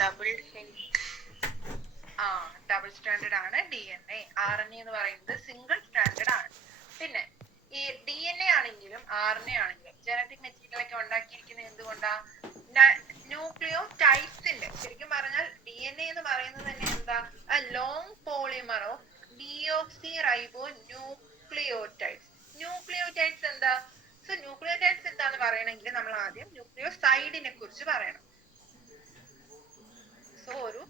Double double standard ആണ് DNA. RNA എന്ന് പറയുന്നത് സിംഗിൾ സ്റ്റാൻഡേർഡ് ആണ്. പിന്നെ ഈ DNA ആണെങ്കിലും RNA ആണെങ്കിലും ജനറ്റിക് മെറ്റീരിയൽ ഒക്കെ ഉണ്ടാക്കിയിരിക്കുന്നത് എന്തുകൊണ്ടാ? ന്യൂക്ലിയോടൈഡ്സിന്റെ, ശരിക്കും പറഞ്ഞാൽ DNA എന്ന് പറയുന്നത് തന്നെ എന്താ? Long polymer of deoxyribo nucleotides. Nucleotides എന്താ? സോ ന്യൂക്ലിയോടൈഡ്സ് എന്താന്ന് പറയണമെങ്കിൽ നമ്മൾ ആദ്യം ന്യൂക്ലിയോസൈഡിനെ കുറിച്ച് പറയണം. സോ ഒരു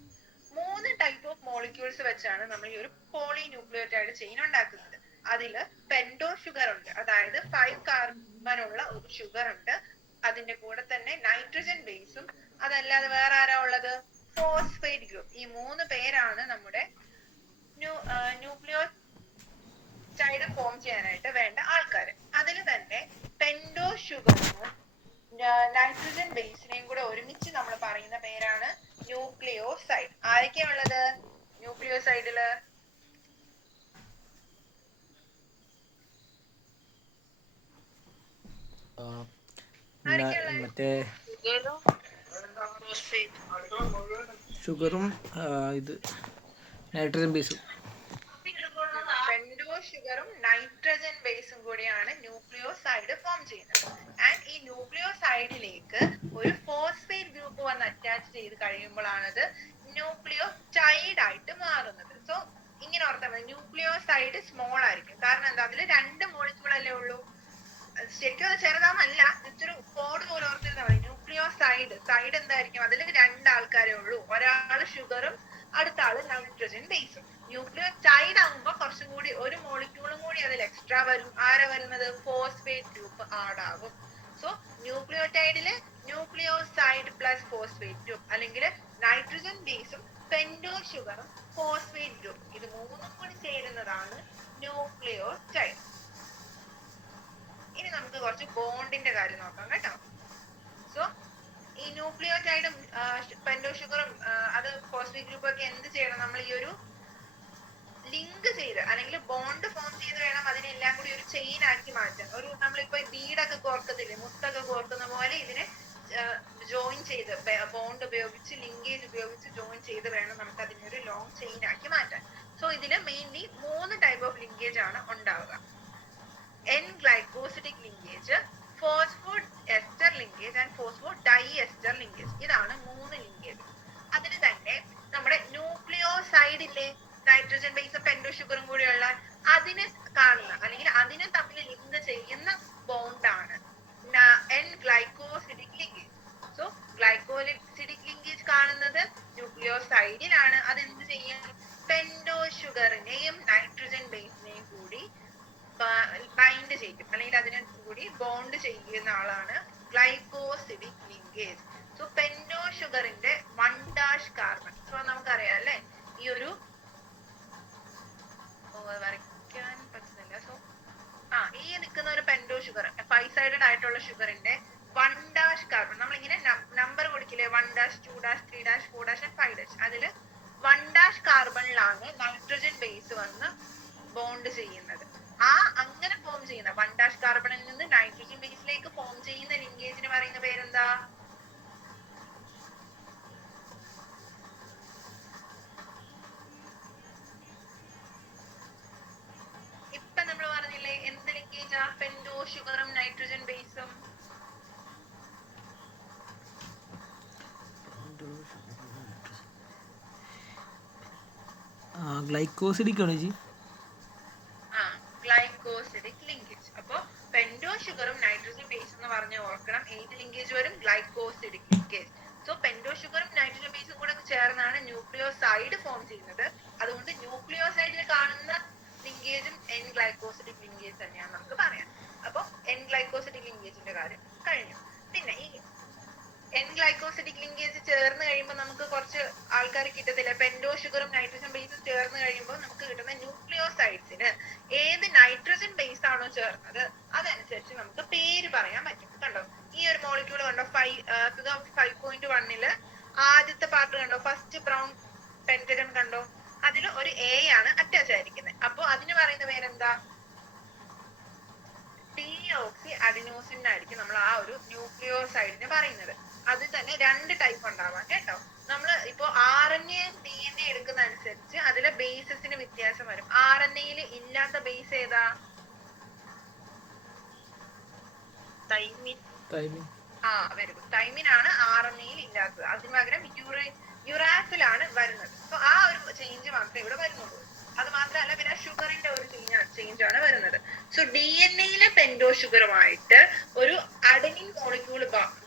3 ടൈപ്പ് ഓഫ് മോളിക്യൂൾസ് വെച്ചാണ് നമ്മൾ ഈ ഒരു പോളിന്യൂക്ലിയോടൈഡ് ചെയിൻ ഉണ്ടാക്കുന്നത്. അതില് പെന്റോ ഷുഗർ ഉണ്ട്, അതായത് 5 കാർബൺ ഉള്ള ഒരു ഷുഗർ ഉണ്ട്. അതിന്റെ കൂടെ തന്നെ നൈട്രജൻ ബേസും, അതല്ലാതെ വേറെ ആരാ ഉള്ളത്? Phosphate group. ഈ 3 പേരാണ് നമ്മുടെ ന്യൂക്ലിയോടൈഡ് ഫോം ചെയ്യാനായിട്ട് വേണ്ട ആൾക്കാര്. അതിൽ തന്നെ പെന്റോ ഷുഗറിനും നൈട്രജൻ ബേസിനെയും കൂടെ ഒരുമിച്ച് നമ്മൾ പറയുന്ന പേരാണ് ന്യൂക്ലിയോസൈഡ്. ആരൊക്കെയാ ഉള്ളത് ന്യൂക്ലിയോസൈഡില്? മറ്റേ ഷുഗറും ഇത് നൈട്രജൻ ബേസും. പെന്റോ ഷുഗറും നൈട്രജൻ ബേസും കൂടിയാണ് ന്യൂക്ലിയോസൈഡ് ഫോം ചെയ്യുന്നത്. ആൻഡ് ഈ ന്യൂക്ലിയോസൈഡിലേക്ക് ഒരു ഫോസ്ഫേറ്റ് ഗ്രൂപ്പ് വന്ന് അറ്റാച്ച് ചെയ്ത് കഴിയുമ്പോഴാണ് അത് ന്യൂക്ലിയോടൈഡ് ആയിട്ട് മാറുന്നത്. സോ ഇങ്ങനെ ഓർത്താൽ മതി, ന്യൂക്ലിയോസൈഡ് സ്മോൾ ആയിരിക്കും. കാരണം എന്താ? അതിൽ 2 മോളിക്യൂൾ അല്ലേ ഉള്ളൂ. ശരിക്കും അത് ചെറുതാമല്ല, ജസ്റ്റ് ഒരു കോഡ് പോലെ ഓർത്തിരുന്നാൽ മതി. ന്യൂക്ലിയോസൈഡ് സൈഡ് എന്തായിരിക്കും? അതിൽ 2 ആൾക്കാരേ ഉള്ളൂ. ഒരാള് ഷുഗറും അടുത്ത ആള് നൈട്രജൻ ബേസും. ന്യൂക്ലിയോടൈഡ് ആകുമ്പോ കുറച്ചും കൂടി ഒരു മോളിക്യൂളും കൂടി അതിൽ എക്സ്ട്രാ വരും. ആരാ വരുന്നത്? ഫോസ്ഫേറ്റ് ഗ്രൂപ്പ് ആഡ് ആകും. സോ ന്യൂക്ലിയോടൈഡില് ന്യൂക്ലിയോസൈഡ് പ്ലസ് ഫോസ്ഫേറ്റ് ഗ്രൂപ്പ്, അല്ലെങ്കിൽ നൈട്രജൻ ബേസും പെന്റോ ഷുഗറും ഫോസ്ഫേറ്റ് ഗ്രൂപ്പ്, ഇത് 3ഉം കൂടി ചേരുന്നതാണ് ന്യൂക്ലിയോടൈഡ്. ഇനി നമുക്ക് കുറച്ച് ബോണ്ടിന്റെ കാര്യം നോക്കാം കേട്ടോ. സോ ഈ ന്യൂക്ലിയോടൈഡും പെന്റോ ഷുഗറും അത് ഫോസ്ഫേറ്റ് ഗ്രൂപ്പും ഒക്കെ എന്ത് ചെയ്യണം? നമ്മൾ ഈ ഒരു ലിങ്ക് ചെയ്ത് അല്ലെങ്കിൽ ബോണ്ട് ഫോം ചെയ്ത് വേണം അതിനെല്ലാം കൂടി ഒരു ചെയിൻ ആക്കി മാറ്റാൻ. ഒരു നമ്മളിപ്പോ ബീഡൊക്കെ കോർക്കത്തില്ലേ, മുത്തൊക്കെ കോർക്കുന്ന പോലെ ഇതിനെ ജോയിൻ ചെയ്ത് ബോണ്ട് ഉപയോഗിച്ച്, ലിങ്കേജ് ഉപയോഗിച്ച് ജോയിൻ ചെയ്ത് വേണം നമുക്ക് അതിനൊരു ലോങ് ചെയിൻ ആക്കി മാറ്റാൻ. സോ ഇതില് മെയിൻലി 3 ടൈപ്പ് ഓഫ് ലിങ്കേജ് ആണ് ഉണ്ടാവുക. N-glycosidic linkage, phosphoester linkage and phosphodiester linkage. ഇതാണ് 3 ലിങ്കേജ്. അതിന് തന്നെ നമ്മുടെ ന്യൂക്ലിയോസൈഡിലെ നൈട്രജൻ ബേസും പെന്റോ ഷുഗറും കൂടിയുള്ള അതിനെ കാണുന്ന അല്ലെങ്കിൽ അതിനെ തമ്മിൽ ലിങ്ക് ചെയ്യുന്ന ബോണ്ടാണ് N-glycosidic linkage. So glycosidic linkage കാണുന്നത് ന്യൂക്ലിയോസൈഡിലാണ്. അത് എന്ത് ചെയ്യും? പെന്റോ ഷുഗറിനെയും നൈട്രജൻ ബേസിനെയും കൂടി ബൈൻഡ് ചെയ്യും, അല്ലെങ്കിൽ അതിനെ കൂടി ബോണ്ട് ചെയ്യുന്ന ആളാണ് ഗ്ലൈക്കോസിഡിക് ലിങ്കേജ്. സോ പെന്റോ ഷുഗറിന്റെ 1' കാർബൺ. സോ നമുക്കറിയാം അല്ലെ, ഈ ഒരു വരയ്ക്കാൻ പറ്റുന്നില്ല. സോ ഈ നിൽക്കുന്ന ഒരു പെന്റോ ഷുഗർ 5 സൈഡഡ് ആയിട്ടുള്ള ഷുഗറിന്റെ 1' കാർബൺ, നമ്മളിങ്ങനെ നമ്പർ കൊടുക്കില്ലേ, 1', 2', 3', 4' and 5'. അതില് 1' കാർബണിലാണ് നൈട്രജൻ ബേസ് വന്ന് ബോണ്ട് ചെയ്യുന്നത്. അങ്ങനെ ഫോം ചെയ്യുന്ന 1' കാർബണിൽ നിന്ന് നൈട്രജൻ ബേസിലേക്ക് ഫോം ചെയ്യുന്ന ലിങ്കേജിന് പറയുന്ന പേരെന്താ? ഇപ്പൊ നമ്മൾ പറഞ്ഞില്ലേ എന്ത് ലിങ്കേജാ? പെന്റോ ഷുഗറും നൈട്രജൻ ബേസും. ഗ്ലൈക്കോസിഡിക് ആണ് ജി. Glycosidic linkage. അപ്പൊ പെന്റോ ഷുഗറും നൈട്രജൻ ബേസ് എന്ന് പറഞ്ഞ് ഓർക്കണം. ഏത് ലിങ്കേജ് വരും? Glycosidic linkage. സോ പെന്റോ ഷുഗറും നൈട്രജൻ ബേസും കൂടെ ചേർന്നാണ് ന്യൂക്ലിയോസൈഡ് ഫോം ചെയ്യുന്നത്. അതുകൊണ്ട് ന്യൂക്ലിയോസൈഡിൽ കാണുന്ന ലിങ്കേജും N-glycosidic ലിങ്കേജ് തന്നെയാണ് നമുക്ക് പറയാം. അപ്പൊ N-glycosidic ലിങ്കേജിന്റെ കാര്യം കഴിഞ്ഞു. പിന്നെ ഈ N-glycosidic ലിങ്കേജ് ചേർന്ന് കഴിയുമ്പോൾ നമുക്ക് കുറച്ച് ആൾക്കാർ കിട്ടത്തില്ല. പെന്റോ ഷുഗറും നൈട്രജൻ ബേസും ചേർന്ന് കഴിയുമ്പോൾ നമുക്ക് കിട്ടുന്ന ന്യൂക്ലിയോസൈഡ്സിന് ഏത് നൈട്രജൻ ബേസ് ആണോ ചേർന്നത് അതനുസരിച്ച് നമുക്ക് പേര് പറയാൻ പറ്റും. കണ്ടോ, ഈ ഒരു മോളിക്യൂൾ കണ്ടോ, 5.1 ആദ്യത്തെ പാർട്ട് കണ്ടോ, ഫസ്റ്റ് ബ്രൗൺ പെന്റഗൺ കണ്ടോ, അതിൽ ഒരു A ആണ് അറ്റാച്ച് ആയിരിക്കുന്നത്. അപ്പൊ അതിന് പറയുന്ന പേരെന്താ? ഡിയോക്സി അഡിനോസിൻ ആയിരിക്കും നമ്മൾ ആ ഒരു ന്യൂക്ലിയോസൈഡിന് പറയുന്നത്. അതിൽ തന്നെ 2 ടൈപ്പ് ഉണ്ടാവാം കേട്ടോ. നമ്മൾ നമ്മൾ ഇപ്പോ RNA DNA എടുക്കുന്ന അനുസരിച്ച് അതിലെ ബേസസിന് വ്യത്യാസം വരും. RNA-യിൽ ഇല്ലാത്ത ബേസ് ഏതാ? തൈമിൻ. Very good. തൈമിൻ ആണ് RNA-യിൽ ഇല്ലാത്തത്. അതിന് പകരം യുറാസിലാണ് വരുന്നത്. സോ ആ ഒരു ചേഞ്ച് മാത്രമേ ഇവിടെ വരുന്നുള്ളൂ. അത് മാത്രമല്ല പിന്നെ ഷുഗറിന്റെ ഒരു ചേഞ്ച് ആണ് വരുന്നത്. സോ DNA-യിലെ പെൻഡോ ഷുഗറുമായിട്ട് ഒരു അഡനിൻ മോളിക്യൂൾ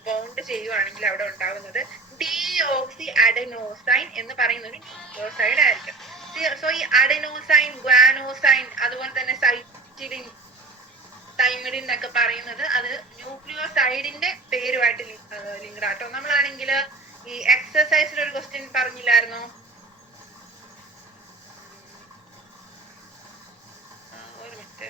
ബോണ്ട് ചെയ്യുവാണെങ്കിൽ അവിടെ ഉണ്ടാകുന്നത് ഡീഓക്സി അഡനോസൈൻ എന്ന് പറയുന്ന ഒരു ന്യൂക്ലിയോസൈഡ് ആയിരിക്കും. സോ ഈ അഡനോസൈൻ, ഗ്വാനോസൈൻ, അതുപോലെ തന്നെ സൈറ്റിഡിൻ, തൈമിഡിൻ എന്നൊക്കെ പറയുന്നത് അത് ന്യൂക്ലിയോസൈഡിന്റെ പേരുമായിട്ട് ലിങ്ക്ഡ് ആട്ടോ. നമ്മളാണെങ്കിൽ ഈ എക്സസൈസിൽ ഒരു ക്വസ്റ്റ്യൻ പറഞ്ഞില്ലായിരുന്നോ? ഒരു മിനിറ്റ്.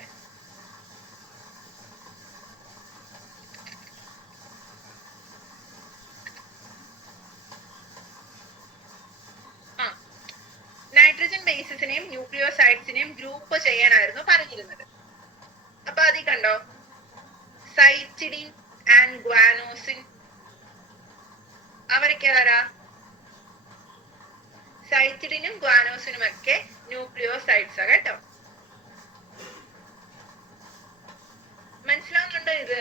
നൈട്രജൻ ബേസിസിനെയും ന്യൂക്ലിയോസൈഡ്സിനെയും ഗ്രൂപ്പ് ചെയ്യാനായിരുന്നു പറഞ്ഞിരുന്നത്. അപ്പൊ അതിൽ കണ്ടോ, സൈറ്റിഡിൻ ആൻഡ് ഗ്വാനോസിൻ, അവരൊക്കെ ആരാ? സൈറ്റിഡിനും ഗ്വാനോസിനും ഒക്കെ ന്യൂക്ലിയോസൈഡ്സാ കേട്ടോ. മനസ്സിലാവുന്നുണ്ടോ ഇത്?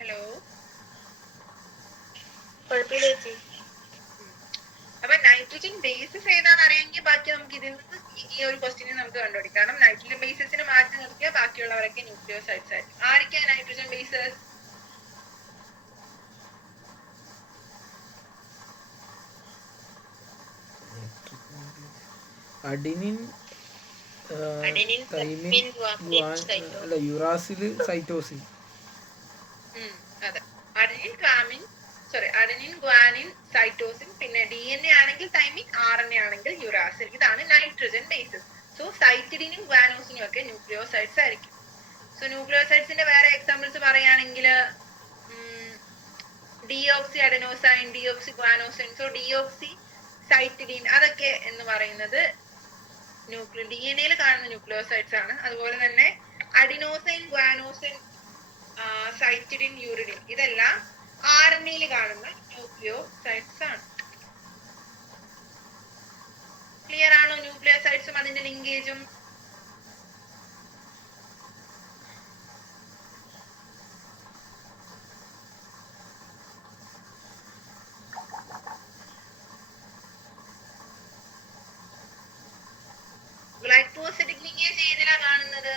ഹലോ, അപ്പൊ നൈട്രജൻ ബേസിസ് ഏതാണെന്ന് അറിയാമെങ്കിൽ ബാക്കി നമുക്ക് ഇതിൽ നിന്ന് ഈ ഒരു ക്വസ്റ്റിനെ നമുക്ക് കണ്ടുപിടിക്കാം. കാരണം നൈട്രജൻ ബേസിസിന് മാറ്റി നിർത്തിയാൽ ബാക്കിയുള്ളവരൊക്കെ ന്യൂക്ലിയോസൈഡ്സ് ആയിരിക്കും. ആരൊക്കെയാ nitrogen bases? Adenine, thymine, uracil, cytosine. അതെ, അഡനിൻ, ഗ്വാനിൻ, സൈറ്റോസിൻ, പിന്നെ DNA ആണെങ്കിൽ തൈമിൻ, RNA ആണെങ്കിൽ യുറാസിൽ. ഇതാണ് നൈട്രജൻ ബേസസ്. സോ സൈറ്റിഡിനും ഗ്വാനോസിനും ഒക്കെ ന്യൂക്ലിയോസൈഡ്സ് ആയിരിക്കും. സോ ന്യൂക്ലിയോസൈഡ്സിന്റെ വേറെ എക്സാമ്പിൾസ് പറയുകയാണെങ്കിൽ deoxy adenosine, deoxy guanosine. So deoxy cytidine അതൊക്കെ എന്ന് പറയുന്നത് DNA-യിൽ കാണുന്ന ന്യൂക്ലിയോസൈഡ്സ് ആണ്. അതുപോലെ തന്നെ അഡിനോസൈൻ, ഗ്വാനോസിൻ, സൈറ്റിഡിൻ, യൂറിഡിൻ ഇതെല്ലാം RNA-യിൽ കാണുന്ന ന്യൂക്ലിയോസൈഡ്സ് ആണ്. ക്ലിയർ ആണോ ന്യൂക്ലിയോസൈഡ്സും അതിന്റെ ലിങ്കേജും? ഗ്ലൈക്കോസിഡിക് ലിങ്കേജ് ഏതിലാ കാണുന്നത്?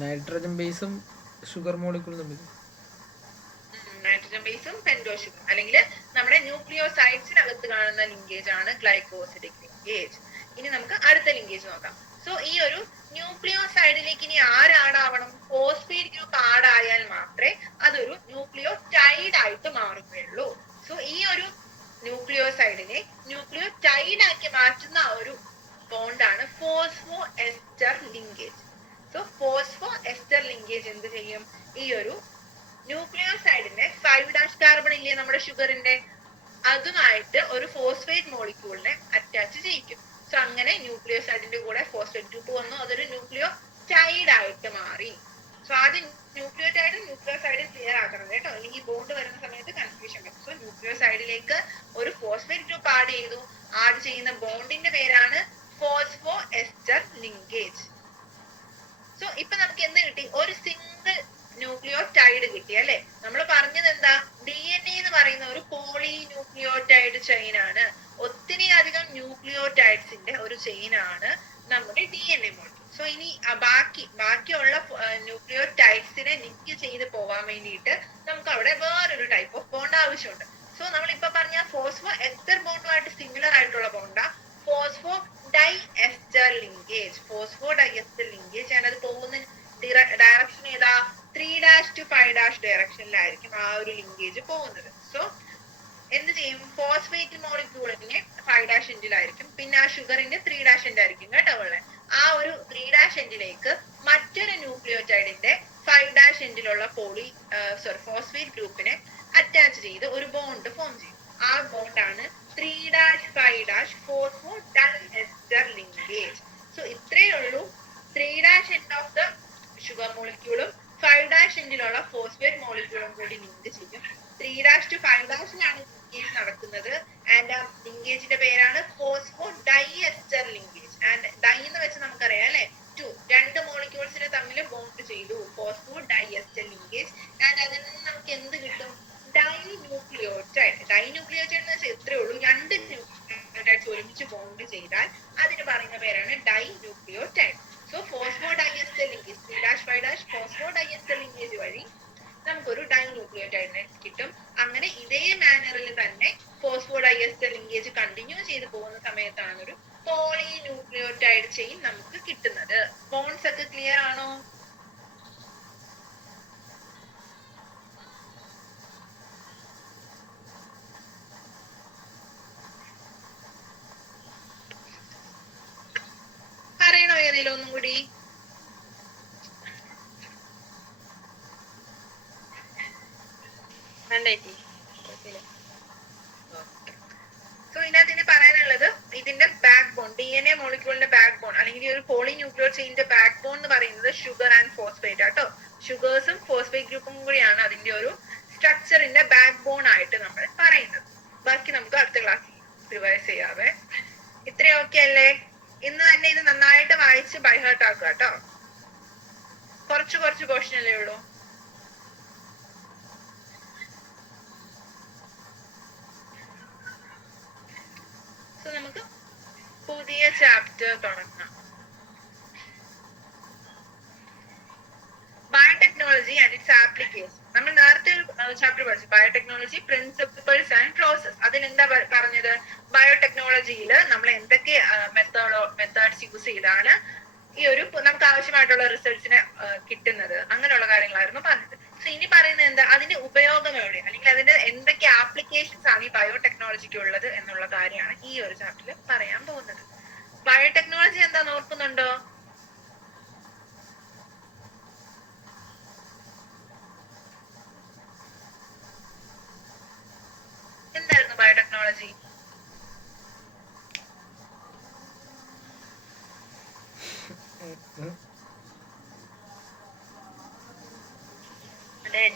നൈട്രജൻ ബേസും ഷുഗർ മോളിക്യൂളും തമ്മിൽ. നൈട്രജൻ ബേസും പെൻഡോ ഷുഗർ അല്ലെങ്കിൽ നമ്മുടെ ന്യൂക്ലിയോസൈഡ്സിനകത്ത് കാണുന്ന ലിങ്കേജ് ആണ് ഗ്ലൈക്കോസിഡിക് ലിങ്കേജ്. ഇനി നമുക്ക് അടുത്ത ലിങ്കേജ് നോക്കാം. സോ ഈ ഒരു ന്യൂക്ലിയോസൈഡിലേക്ക് ഇനി ആര് ആഡ് ആവണം? ഫോസ്ഫേറ്റ് ഗ്രൂപ്പ് ആഡ് ആയാൽ മാത്രമേ അതൊരു ന്യൂക്ലിയോടൈഡ് ആയിട്ട് മാറുകയുള്ളൂ. സോ ഈ ഒരു ന്യൂക്ലിയോസൈഡിനെ ന്യൂക്ലിയോടൈഡ് ആക്കി മാറ്റുന്ന ഒരു ബോണ്ടാണ് phospho ester linkage. So phospho ester linkage എന്ത് ചെയ്യും? ഈ ഒരു ന്യൂക്ലിയോസൈഡിന്റെ 5' കാർബൺ ഇല്ലേ നമ്മുടെ ഷുഗറിന്റെ, അതുമായിട്ട് ഒരു ഫോസ്ഫേറ്റ് മോളിക്യൂളിനെ അറ്റാച്ച് ചെയ്യിക്കും. സോ അങ്ങനെ ന്യൂക്ലിയോസൈഡിന്റെ കൂടെ ഫോസ്ഫേറ്റ് ഗ്രൂപ്പ് വന്നു, അതൊരു ന്യൂക്ലിയോടൈഡ് ആയിട്ട് മാറി. സോ ആദ്യം ന്യൂക്ലിയോടൈഡും ന്യൂക്ലിയോസൈഡും ക്ലിയർ ആക്കണം കേട്ടോ, അല്ലെങ്കിൽ ബോണ്ട് വരുന്ന സമയത്ത് കൺഫ്യൂഷൻ വരും. സോ ന്യൂക്ലിയോസൈഡിലേക്ക് ഒരു ഫോസ്ഫേറ്റ് ഗ്രൂപ്പ് ആഡ് ചെയ്തു. ആഡ് ചെയ്യുന്ന ബോണ്ടിന്റെ പേരാണ് ഫോസ്ഫോ എസ്റ്റർ ലിങ്കേജ്. സോ ഇപ്പൊ നമുക്ക് എന്ത് കിട്ടി? ഒരു സിംഗിൾ ന്യൂക്ലിയോടൈഡ് കിട്ടി അല്ലെ. നമ്മൾ പറഞ്ഞത് എന്താ? DNA എന്ന് പറയുന്ന ഒരു പോളി ന്യൂക്ലിയോടൈഡ് ചെയിൻ ആണ്. ഒത്തിരി അധികം ന്യൂക്ലിയോടൈഡ്സിന്റെ ഒരു ചെയിൻ ആണ് നമ്മുടെ DNA മോളിക്യൂൾ. സോ ഇനി ബാക്കിയുള്ള ന്യൂക്ലിയോടൈഡ്സിനെ ലിങ്ക് ചെയ്ത് പോവാൻ വേണ്ടിയിട്ട് നമുക്ക് അവിടെ വേറൊരു ടൈപ്പ് ഓഫ് ബോണ്ട് ആവശ്യമുണ്ട്. സോ നമ്മൾ ഇപ്പൊ പറഞ്ഞ ഫോസ്ഫോ എസ്റ്റർ ബോണ്ടുമായിട്ട് സിമിലർ ആയിട്ടുള്ള ബോണ്ടാ phospho di ester linkage. Phospho di ester linkage ഞാനത് പോകുന്ന ഡയറക്ഷൻ ഏതാ? 3' to 5' ഡയറക്ഷനിലായിരിക്കും ആ ഒരു ലിങ്കേജ് പോകുന്നത്. സോ എന്ത് ചെയ്യും? ഫോസ്ഫേറ്റ് മോളിക്യൂളിനെ 5' എൻഡിലായിരിക്കും, പിന്നെ ആ ഷുഗറിന്റെ 3' എൻഡ് ആയിരിക്കും കേട്ടോ ഉള്ളത്. ആ ഒരു 3' എൻഡിലേക്ക് മറ്റൊരു ന്യൂക്ലിയോടൈഡിന്റെ 5' എൻഡിലുള്ള ഫോസ്ഫേറ്റ് ഗ്രൂപ്പിനെ അറ്റാച്ച് ചെയ്ത് ഒരു ബോണ്ട് ഫോം ചെയ്യും. ആ ബോണ്ടാണ് 3-5' ഫോസ്ഫോഡൈഎസ്റ്റർ ലിങ്കേജ്. സോ ഇത്രയേ ഉള്ളൂ 3' എൻഡ് ഓഫ് ദ ഷുഗർ മോളിക്യൂളും 5' എൻഡിലുള്ള ഫോസ്ഫേറ്റ് മോളിക്യൂളും കൂടി ലിങ്ക് ചെയ്യും. 3' to 5'ലാണ് ലിങ്കേജ് നടക്കുന്നത്. ആൻഡ് ആ ലിങ്കേജിന്റെ പേരാണ് ഫോസ്ഫോഡൈഎസ്റ്റർ ലിങ്കേജ്. ആൻഡ് ഡൈ എന്ന് വെച്ച് നമുക്കറിയാം അല്ലെ, രണ്ട് മോളിക്യൂൾസിനെ തമ്മിൽ ബോണ്ട് ചെയ്തു, ഫോസ്ഫോഡൈഎസ്റ്റർ ലിങ്കേജ്. ആൻഡ് അതിൽ നിന്ന് നമുക്ക് എന്ത് കിട്ടും? ഡൈന്യൂക്ലിയോടൈഡ്. ഡൈന്യൂക്ലിയോടൈഡ് എന്ന് വെച്ചാൽ ഇത്രയേ ഉള്ളൂ, രണ്ട് ന്യൂക്ലിയോടൈഡ്സ് ഒരുമിച്ച് ബോണ്ട് ചെയ്താൽ അതിന് പറയുന്ന പേരാണ് ഡൈന്യൂക്ലിയോടൈഡ്. സോ ഫോസ്ഫോഡൈഎസ്റ്റർ ലിങ്കേജ് 3'5' ഫോസ്ഫോഡൈഎസ്റ്റർ ലിങ്കേജ് വഴി നമുക്കൊരു ഡൈന്യൂക്ലിയോടൈഡിനെ കിട്ടും. അങ്ങനെ ഇതേ മാനറിൽ തന്നെ ഫോസ്ഫോഡൈഎസ്റ്റർ ലിങ്കേജ് കണ്ടിന്യൂ ചെയ്ത് പോകുന്ന സമയത്താണ് ഒരു പോളിന്യൂക്ലിയോടൈഡ് ചെയിൻ നമുക്ക് കിട്ടുന്നത്. ബോണ്ട്സ് ഒക്കെ ക്ലിയർ ആണോ? പറയണോ ഏതെങ്കിലും ഒന്നും കൂടി? സോ ഇതിനകത്ത് പറയാനുള്ളത് ഇതിന്റെ ബാക്ക് ബോൺ, DNA മോളിക്യൂളിന്റെ ബാക്ക് ബോൺ അല്ലെങ്കിൽ ഒരു പോളിന്യൂക്ലിയോർ ചെയിനിന്റെ ബാക്ക് ബോൺ എന്ന് പറയുന്നത് ഷുഗർ ആൻഡ് ഫോസ്ഫേറ്റ് ആട്ടോ. ഷുഗേഴ്സും ഫോസ്ഫേറ്റ് ഗ്രൂപ്പും കൂടിയാണ് അതിന്റെ ഒരു സ്ട്രക്ചറിന്റെ ബാക്ക് ബോൺ ആയിട്ട് നമ്മൾ പറയുന്നത്. ബാക്കി നമുക്ക് അടുത്ത ക്ലാസ്സിൽ റിവൈസ് ചെയ്യാവേ. ഇത്രയും ഓക്കെ അല്ലേ? ഇന്ന് തന്നെ ഇത് നന്നായിട്ട് വായിച്ച് ബൈ ഹാർട്ട് ആക്കുക കേട്ടോ. കുറച്ച് പോർഷൻ അല്ലേ ഉള്ളൂ. സോ നമുക്ക് പുതിയ ചാപ്റ്റർ തുടങ്ങാം. Biotechnology and its application. നമ്മൾ നേരത്തെ ഒരു ചാപ്റ്റർ പഠിച്ചു, ബയോടെക്നോളജി പ്രിൻസിപ്പിൾസ് ആൻഡ് പ്രോസസ്. അതിൽ എന്താ പറഞ്ഞത്? ബയോടെക്നോളജിയിൽ നമ്മൾ എന്തൊക്കെ മെത്തേഡ്സ് യൂസ് ചെയ്താണ് ഈ ഒരു നമുക്ക് ആവശ്യമായിട്ടുള്ള റിസൾട്ട്സിനെ കിട്ടുന്നത്, അങ്ങനെയുള്ള കാര്യങ്ങളായിരുന്നു പറഞ്ഞത്. സോ ഇനി പറയുന്നത് എന്താ? അതിന്റെ ഉപയോഗം എവിടെ, അല്ലെങ്കിൽ അതിന്റെ എന്തൊക്കെ ആപ്ലിക്കേഷൻസ് ആണ് ഈ ബയോടെക്നോളജിക്ക് ഉള്ളത് എന്നുള്ള കാര്യമാണ് ഈ ഒരു ചാപ്റ്ററിൽ പറയാൻ പോകുന്നത്. ബയോടെക്നോളജി എന്താന്ന് ഓർക്കുന്നുണ്ടോ? എന്തായിരുന്നു ബയോടെക്നോളജി?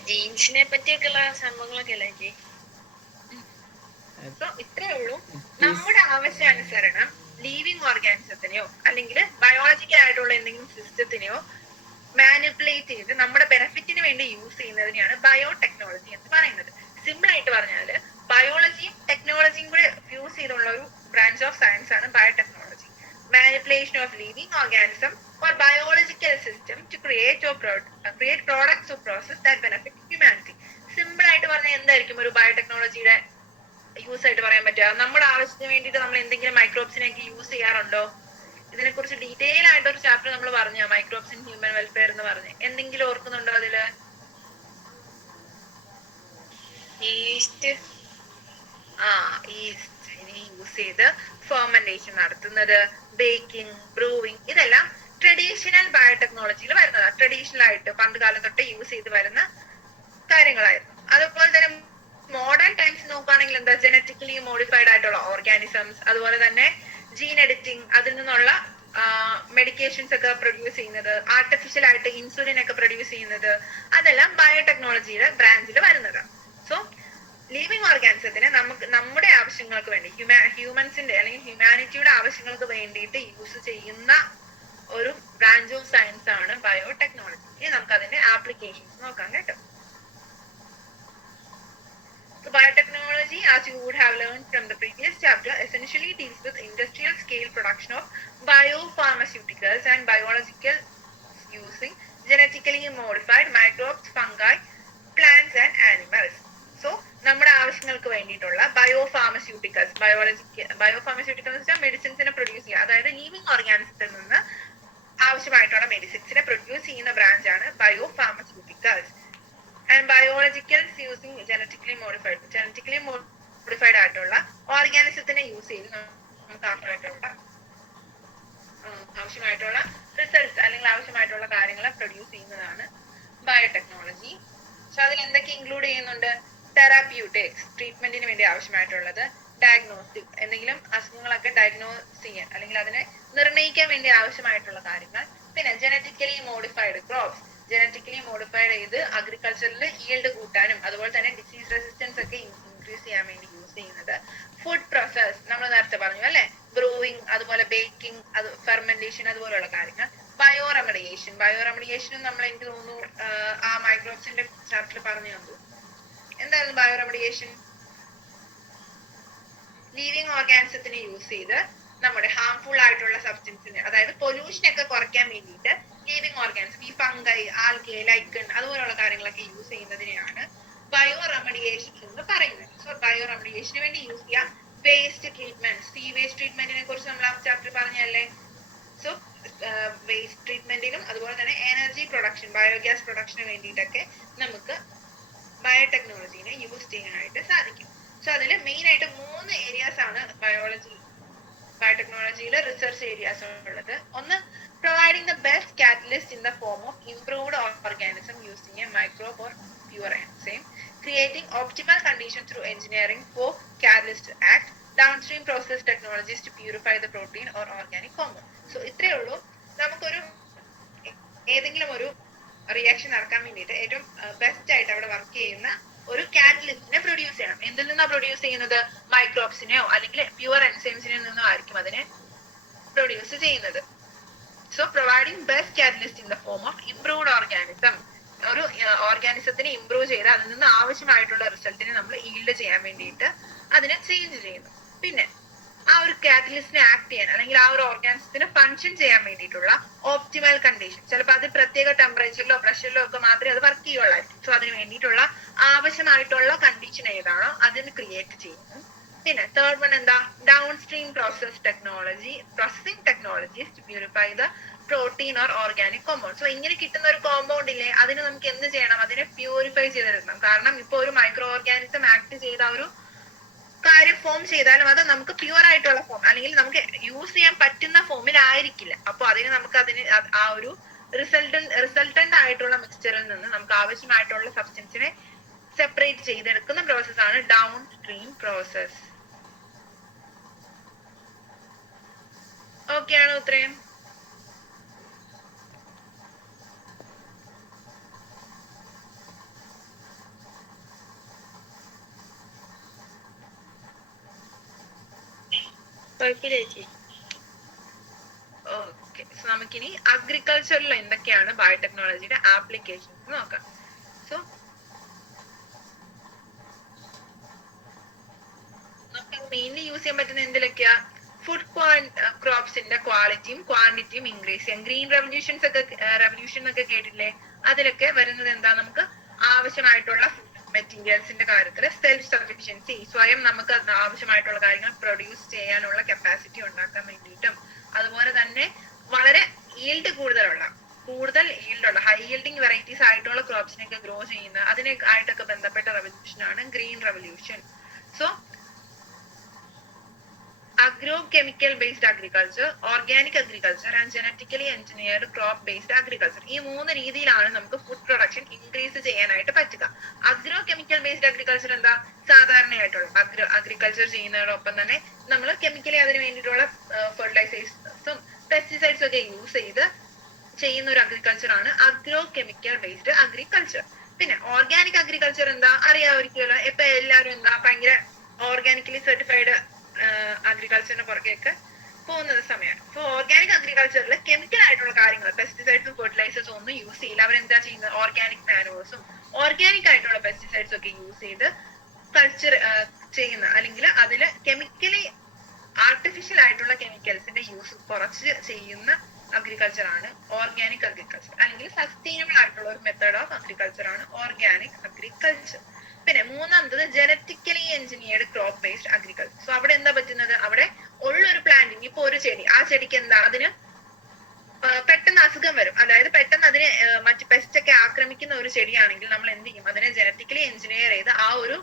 ജീൻസിനെ പറ്റിയൊക്കെയുള്ള സംഭവങ്ങളൊക്കെ അല്ലേ ജി? ഇത്രേ ഉള്ളൂ. നമ്മുടെ ആവശ്യാനുസരണം ലീവിങ് ഓർഗാനിസത്തിനെയോ അല്ലെങ്കിൽ ബയോളജിക്കൽ ആയിട്ടുള്ള എന്തെങ്കിലും സിസ്റ്റത്തിനെയോ മാനിപ്പുലേറ്റ് ചെയ്ത് നമ്മുടെ ബെനിഫിറ്റിന് വേണ്ടി യൂസ് ചെയ്യുന്നതിനെയാണ് ബയോടെക്നോളജി എന്ന് പറയുന്നത്. സിമ്പിൾ ആയിട്ട് പറഞ്ഞാൽ ബയോളജിയും ടെക്നോളജിയും കൂടെ ഫ്യൂസ് ചെയ്തുള്ള ഒരു ബ്രാഞ്ച് ഓഫ് സയൻസ് ആണ് biotechnology. Manipulation of living organism or biological system to create products or process that benefit humanity. Simple ആയിട്ട് പറഞ്ഞാൽ എന്തായിരിക്കും ഒരു ബയോടെക്നോളജിയുടെ യൂസ് ആയിട്ട് പറയാൻ പറ്റുക? നമ്മുടെ ആവശ്യത്തിന് വേണ്ടിയിട്ട് നമ്മൾ എന്തെങ്കിലും മൈക്രോബ്സിനെയൊക്കെ യൂസ് ചെയ്യാറുണ്ടോ? ഇതിനെ കുറിച്ച് ഡീറ്റെയിൽ ആയിട്ട് ഒരു ചാപ്റ്റർ നമ്മൾ പറഞ്ഞു, മൈക്രോബ്സ് ഇൻ ഹ്യൂമൻ വെൽഫെയർ എന്ന് പറഞ്ഞ്. എന്തെങ്കിലും ഓർക്കുന്നുണ്ടോ അതില്? ഈസ്റ്റ് യൂസ് ചെയ്ത് ഫെർമെന്റേഷൻ നടത്തുന്നത്, ബേക്കിംഗ്, ബ്രൂവിങ്, ഇതെല്ലാം ട്രഡീഷണൽ ബയോടെക്നോളജിയിൽ വരുന്നതാണ്. ട്രഡീഷണൽ ആയിട്ട് പണ്ട് കാലം തൊട്ട് യൂസ് ചെയ്ത് വരുന്ന കാര്യങ്ങളായിരുന്നു. അതുപോലെ തന്നെ മോഡേൺ ടൈംസ് നോക്കുകയാണെങ്കിൽ എന്താ, ജനറ്റിക്കലി മോഡിഫൈഡ് ആയിട്ടുള്ള ഓർഗാനിസംസ്, അതുപോലെ തന്നെ ജീൻ എഡിറ്റിംഗ്, അതിൽ നിന്നുള്ള മെഡിക്കേഷൻസ് ഒക്കെ പ്രൊഡ്യൂസ് ചെയ്യുന്നത്, ആർട്ടിഫിഷ്യൽ ആയിട്ട് ഇൻസുലിൻ ഒക്കെ പ്രൊഡ്യൂസ് ചെയ്യുന്നത്, അതെല്ലാം ബയോടെക്നോളജിയുടെ ബ്രാഞ്ചിൽ വരുന്നതാണ്. സോ ലിവിങ് ഓർഗാനിസത്തിന് നമ്മുടെ ആവശ്യങ്ങൾക്ക് വേണ്ടി, ഹ്യൂമൻസിന്റെ അല്ലെങ്കിൽ ഹ്യൂമാനിറ്റിയുടെ ആവശ്യങ്ങൾക്ക് വേണ്ടിയിട്ട് യൂസ് ചെയ്യുന്ന ഒരു ബ്രാഞ്ച് ഓഫ് സയൻസ് ആണ് ബയോടെക്നോളജി. ഇനി നമുക്ക് അതിന്റെ ആപ്ലിക്കേഷൻസ് നോക്കാം കേട്ടോ. So biotechnology, as you would have learned from the previous chapter, essentially deals with industrial scale production of biopharmaceuticals and biological using genetically modified microbes, fungi, plants and animals. So നമ്മുടെ ആവശ്യങ്ങൾക്ക് വേണ്ടിയിട്ടുള്ള biopharmaceuticals, biopharmaceuticals മെഡിസിൻസിനെ produce ചെയ്യുക, അതായത് living ഓർഗാനിസത്തിൽ നിന്ന് ആവശ്യമായിട്ടുള്ള മെഡിസിൻസിനെ produce ചെയ്യുന്ന branch ആണ് biopharmaceuticals. And biologicals using genetically modified ആയിട്ടുള്ള ഓർഗാനിസത്തിനെ യൂസ് ചെയ്ത് നമുക്ക് ആവശ്യമായിട്ടുള്ള റിസൾട്ട്സ് അല്ലെങ്കിൽ ആവശ്യമായിട്ടുള്ള കാര്യങ്ങളെ പ്രൊഡ്യൂസ് ചെയ്യുന്നതാണ് ബയോടെക്നോളജി. പക്ഷെ അതിൽ എന്തൊക്കെ ഇൻക്ലൂഡ് ചെയ്യുന്നുണ്ട്? തെറാപ്യൂട്ടിക്സ് ട്രീറ്റ്മെന്റിന് വേണ്ടി ആവശ്യമായിട്ടുള്ളത്, ഡയഗ്നോസ്റ്റിക് എന്തെങ്കിലും അസുഖങ്ങളൊക്കെ ഡയഗ്നോസ് ചെയ്യാൻ അല്ലെങ്കിൽ അതിനെ നിർണ്ണയിക്കാൻ വേണ്ടി ആവശ്യമായിട്ടുള്ള കാര്യങ്ങൾ, പിന്നെ genetically modified crops genetically modified ചെയ്ത് അഗ്രികൾച്ചറിൽ ഈൽഡ് കൂട്ടാനും അതുപോലെ തന്നെ ഡിസീസ് റെസിസ്റ്റൻസ് ഒക്കെ ഇൻക്രീസ് ചെയ്യാൻ വേണ്ടി യൂസ് ചെയ്യുന്നത്, ഫുഡ് പ്രോസസ് നമ്മൾ നേരത്തെ പറഞ്ഞു അല്ലെ, ബ്രൂവിങ് അതുപോലെ ബേക്കിംഗ് അത് ഫെർമെന്റേഷൻ അതുപോലെയുള്ള കാര്യങ്ങൾ, ബയോറെമഡിയേഷനും നമ്മൾ എനിക്ക് തോന്നുന്നു ആ മൈക്രോബ്സിന്റെ ചാപ്റ്ററിൽ പറഞ്ഞു തന്നു. എന്തായിരുന്നു ബയോറെമഡിയേഷൻ? ലിവിങ് ഓർഗാനിസത്തിനെ യൂസ് ചെയ്ത് നമ്മുടെ ഹാർംഫുൾ ആയിട്ടുള്ള സബ്സ്റ്റൻസിനെ അതായത് പൊല്യൂഷൻ ഒക്കെ കുറയ്ക്കാൻ വേണ്ടിയിട്ട് ലിവിങ് ഓർഗാനിസം ഈ ഫംഗൈ, ആൽഗെ, ലൈക്കൺ അതുപോലുള്ള കാര്യങ്ങളൊക്കെ യൂസ് ചെയ്യുന്നതിനെയാണ് ബയോറെമഡിയേഷൻ എന്ന് പറയുന്നത്. സോ ബയോറെമഡിയേഷന് വേണ്ടി യൂസ് ചെയ്യാം വേസ്റ്റ് ട്രീറ്റ്മെന്റ്, സീവേജ് ട്രീറ്റ്മെന്റിനെ കുറിച്ച് നമ്മൾ ആ ചാപ്റ്റർ പറഞ്ഞല്ലേ. സോ വേസ്റ്റ് ട്രീറ്റ്മെന്റിനും അതുപോലെ തന്നെ എനർജി പ്രൊഡക്ഷൻ, ബയോഗ്യാസ് പ്രൊഡക്ഷന് വേണ്ടിയിട്ടൊക്കെ നമുക്ക് ബയോടെക്നോളജീനെ യൂസ് ചെയ്യാനായിട്ട് സാധിക്കും. സോ അതിൽ മെയിൻ ആയിട്ട് 3 ഏരിയാസ് ആണ് ബയോടെക്നോളജിയിൽ റിസർച്ച് ഏരിയാസ് ഉള്ളത്. ഒന്ന്, providing the best catalyst in the form of improved organism using A microbe or pure enzyme, creating optimal conditions through engineering for catalyst to act, downstream process technologies to purify the protein or organic compound. So ഇത്രയേ ഉള്ളൂ. നമുക്കൊരു ഏതെങ്കിലും ഒരു reaction നടക്കാൻ വേണ്ടിയിട്ട് ഏറ്റവും best ആയിട്ട് അവിടെ വർക്ക് ചെയ്യുന്ന ഒരു കാറ്റലിസ്റ്റിനെ പ്രൊഡ്യൂസ് ചെയ്യണം. എന്തിൽ നിന്നാണ് പ്രൊഡ്യൂസ് ചെയ്യുന്നത്? മൈക്രോബ്സിനെയോ അല്ലെങ്കിൽ പ്യുവർ എൻസൈംസിനെ നിന്നോ ആയിരിക്കും അതിനെ പ്രൊഡ്യൂസ് ചെയ്യുന്നത്. So providing best catalyst in the form of improved organism, ഒരു ഓർഗാനിസത്തിനെ ഇംപ്രൂവ് ചെയ്ത് അതിൽ നിന്ന് ആവശ്യമായിട്ടുള്ള റിസൾട്ടിനെ നമ്മൾ ഈൽഡ് ചെയ്യാൻ വേണ്ടിയിട്ട് അതിനെ ചേഞ്ച് ചെയ്യുന്നു. പിന്നെ ആ ഒരു കാറ്റലിസ്റ്റിനെ ആക്ട് ചെയ്യാൻ അല്ലെങ്കിൽ ആ ഒരു ഓർഗാനിസത്തിന് ഫങ്ഷൻ ചെയ്യാൻ വേണ്ടിയിട്ടുള്ള ഓപ്റ്റിമൽ കണ്ടീഷൻ, ചിലപ്പോൾ അത് പ്രത്യേക ടെമ്പറേച്ചറിലോ പ്രഷറിലോ ഒക്കെ മാത്രമേ അത് വർക്ക് ചെയ്യുള്ളായിരിക്കും. സോ അതിന് വേണ്ടിയിട്ടുള്ള ആവശ്യമായിട്ടുള്ള കണ്ടീഷൻ ഏതാണോ അതിന് ക്രിയേറ്റ് ചെയ്യുന്നു. പിന്നെ തേർഡ് വൺ എന്താ? Downstream processing technologies to purify the protein or organic compound. So ഇങ്ങനെ കിട്ടുന്ന ഒരു കോമ്പൗണ്ട് ഇല്ലേ, അതിന് നമുക്ക് എന്ത് ചെയ്യണം? അതിനെ പ്യൂരിഫൈ ചെയ്തെടുക്കണം. കാരണം ഇപ്പൊ ഒരു മൈക്രോ ഓർഗാനിസം ആക്ട് ചെയ്ത ഒരു കാര്യം ഫോം ചെയ്താലും അത് നമുക്ക് പ്യൂർ ആയിട്ടുള്ള ഫോം അല്ലെങ്കിൽ നമുക്ക് യൂസ് ചെയ്യാൻ പറ്റുന്ന ഫോമിലായിരിക്കില്ല. അപ്പൊ അതിന് ആ ഒരു റിസൾട്ടന്റ് ആയിട്ടുള്ള മിക്സ്ചറിൽ നിന്ന് നമുക്ക് ആവശ്യമായിട്ടുള്ള സബ്സ്റ്റൻസിനെ സെപ്പറേറ്റ് ചെയ്തെടുക്കുന്ന പ്രോസസ്സാണ് ഡൗൺ സ്ട്രീം പ്രോസസ്. ഓക്കെ ആണോ ഇത്രയും? ഓക്കെ, സോ നമുക്കിനി അഗ്രികൾച്ചറിൽ എന്തൊക്കെയാണ് ബയോടെക്നോളജിയുടെ ആപ്ലിക്കേഷൻസ് നോക്കാം. സോ നമുക്ക് മെയിൻലി യൂസ് ചെയ്യാൻ പറ്റുന്ന എന്തിലൊക്കെയാ? ഫുഡ് ക്രോപ്സിന്റെ ക്വാളിറ്റിയും ക്വാണ്ടിറ്റിയും ഇൻക്രീസ് ചെയ്യാം. ഗ്രീൻ റെവല്യൂഷൻ എന്നൊക്കെ കേട്ടില്ലേ? അതിലൊക്കെ വരുന്നത് എന്താ? നമുക്ക് ആവശ്യമായിട്ടുള്ള മെറ്റീരിയൽസിന്റെ കാര്യത്തിൽ സെൽഫ് സഫിഷ്യൻസി, സ്വയം നമുക്ക് ആവശ്യമായിട്ടുള്ള കാര്യങ്ങൾ പ്രൊഡ്യൂസ് ചെയ്യാനുള്ള കപ്പാസിറ്റി ഉണ്ടാക്കാൻ വേണ്ടിയിട്ടും അതുപോലെ തന്നെ വളരെ കൂടുതൽ ഈൽഡുള്ള ഹൈ ഈൽഡിങ് വെറൈറ്റീസ് ആയിട്ടുള്ള ക്രോപ്സിനൊക്കെ ഗ്രോ ചെയ്യുന്ന അതിനായിട്ടൊക്കെ ബന്ധപ്പെട്ട റെവല്യൂഷൻ ആണ് green revolution. So agrochemical based agriculture, organic agriculture and genetically engineered crop based agriculture. ഈ 3 രീതിയിലാണ് നമുക്ക് ഫുഡ് പ്രൊഡക്ഷൻ ഇൻക്രീസ് ചെയ്യാനായിട്ട് പറ്റുക. അഗ്രോകെമിക്കൽ ബേസ്ഡ് അഗ്രികൾച്ചർ എന്താ? സാധാരണയായിട്ടുള്ള അഗ്രികൾച്ചർ ചെയ്യുന്നതോടൊപ്പം തന്നെ നമ്മൾ കെമിക്കലി അതിന് വേണ്ടിയിട്ടുള്ള ഫെർട്ടിലൈസേഴ്സും പെസ്റ്റിസൈഡ്സും ഒക്കെ യൂസ് ചെയ്ത് ചെയ്യുന്ന ഒരു അഗ്രികൾച്ചർ ആണ് അഗ്രോകെമിക്കൽ ബേസ്ഡ് അഗ്രികൾച്ചർ. പിന്നെ ഓർഗാനിക് അഗ്രികൾച്ചർ എന്താ? അറിയാമായിരിക്കുമല്ലോ. ഇപ്പൊ എല്ലാവരും എന്താ ഭയങ്കര ഓർഗാനിക്കലി സർട്ടിഫൈഡ് അഗ്രികൾച്ചറിന് പുറകെയൊക്കെ പോകുന്ന സമയമാണ്. സോ ഓർഗാനിക് അഗ്രികൾച്ചറിൽ കെമിക്കൽ ആയിട്ടുള്ള കാര്യങ്ങൾ, പെസ്റ്റിസൈഡ്സും ഫെർട്ടിലൈസേഴ്സും ഒന്നും യൂസ് ചെയ്യില്ല. അവരെന്താ ചെയ്യുന്നത്? ഓർഗാനിക് മാനുവേഴ്സും ഓർഗാനിക് ആയിട്ടുള്ള പെസ്റ്റിസൈഡ്സും ഒക്കെ യൂസ് ചെയ്ത് കൾച്ചർ ചെയ്യുന്ന അല്ലെങ്കിൽ അതിൽ കെമിക്കലി ആർട്ടിഫിഷ്യൽ ആയിട്ടുള്ള കെമിക്കൽസിന്റെ യൂസ് കുറച്ച് ചെയ്യുന്ന അഗ്രികൾച്ചർ ആണ് ഓർഗാനിക് അഗ്രികൾച്ചർ. അല്ലെങ്കിൽ സസ്റ്റൈനബിൾ ആയിട്ടുള്ള ഒരു മെത്തേഡ് ഓഫ് അഗ്രികൾച്ചർ ആണ് ഓർഗാനിക് അഗ്രികൾച്ചർ. പിന്നെ മൂന്നാമത്തത് genetically engineered crop based agriculture. So അവിടെ എന്താ പറ്റുന്നത്? അവിടെ ഉള്ളൊരു പ്ലാന്റിങ്, ഇപ്പൊ ഒരു ചെടി, ആ ചെടിക്ക് എന്താ അതിന് പെട്ടെന്ന് അസുഖം വരും, അതായത് പെട്ടെന്ന് അതിനെ മറ്റ് പെസ്റ്റ് ഒക്കെ ആക്രമിക്കുന്ന ഒരു ചെടിയാണെങ്കിൽ നമ്മൾ എന്ത് ചെയ്യും? അതിനെ ജനറ്റിക്കലി എഞ്ചിനീയർ ചെയ്ത് ആ ഒരു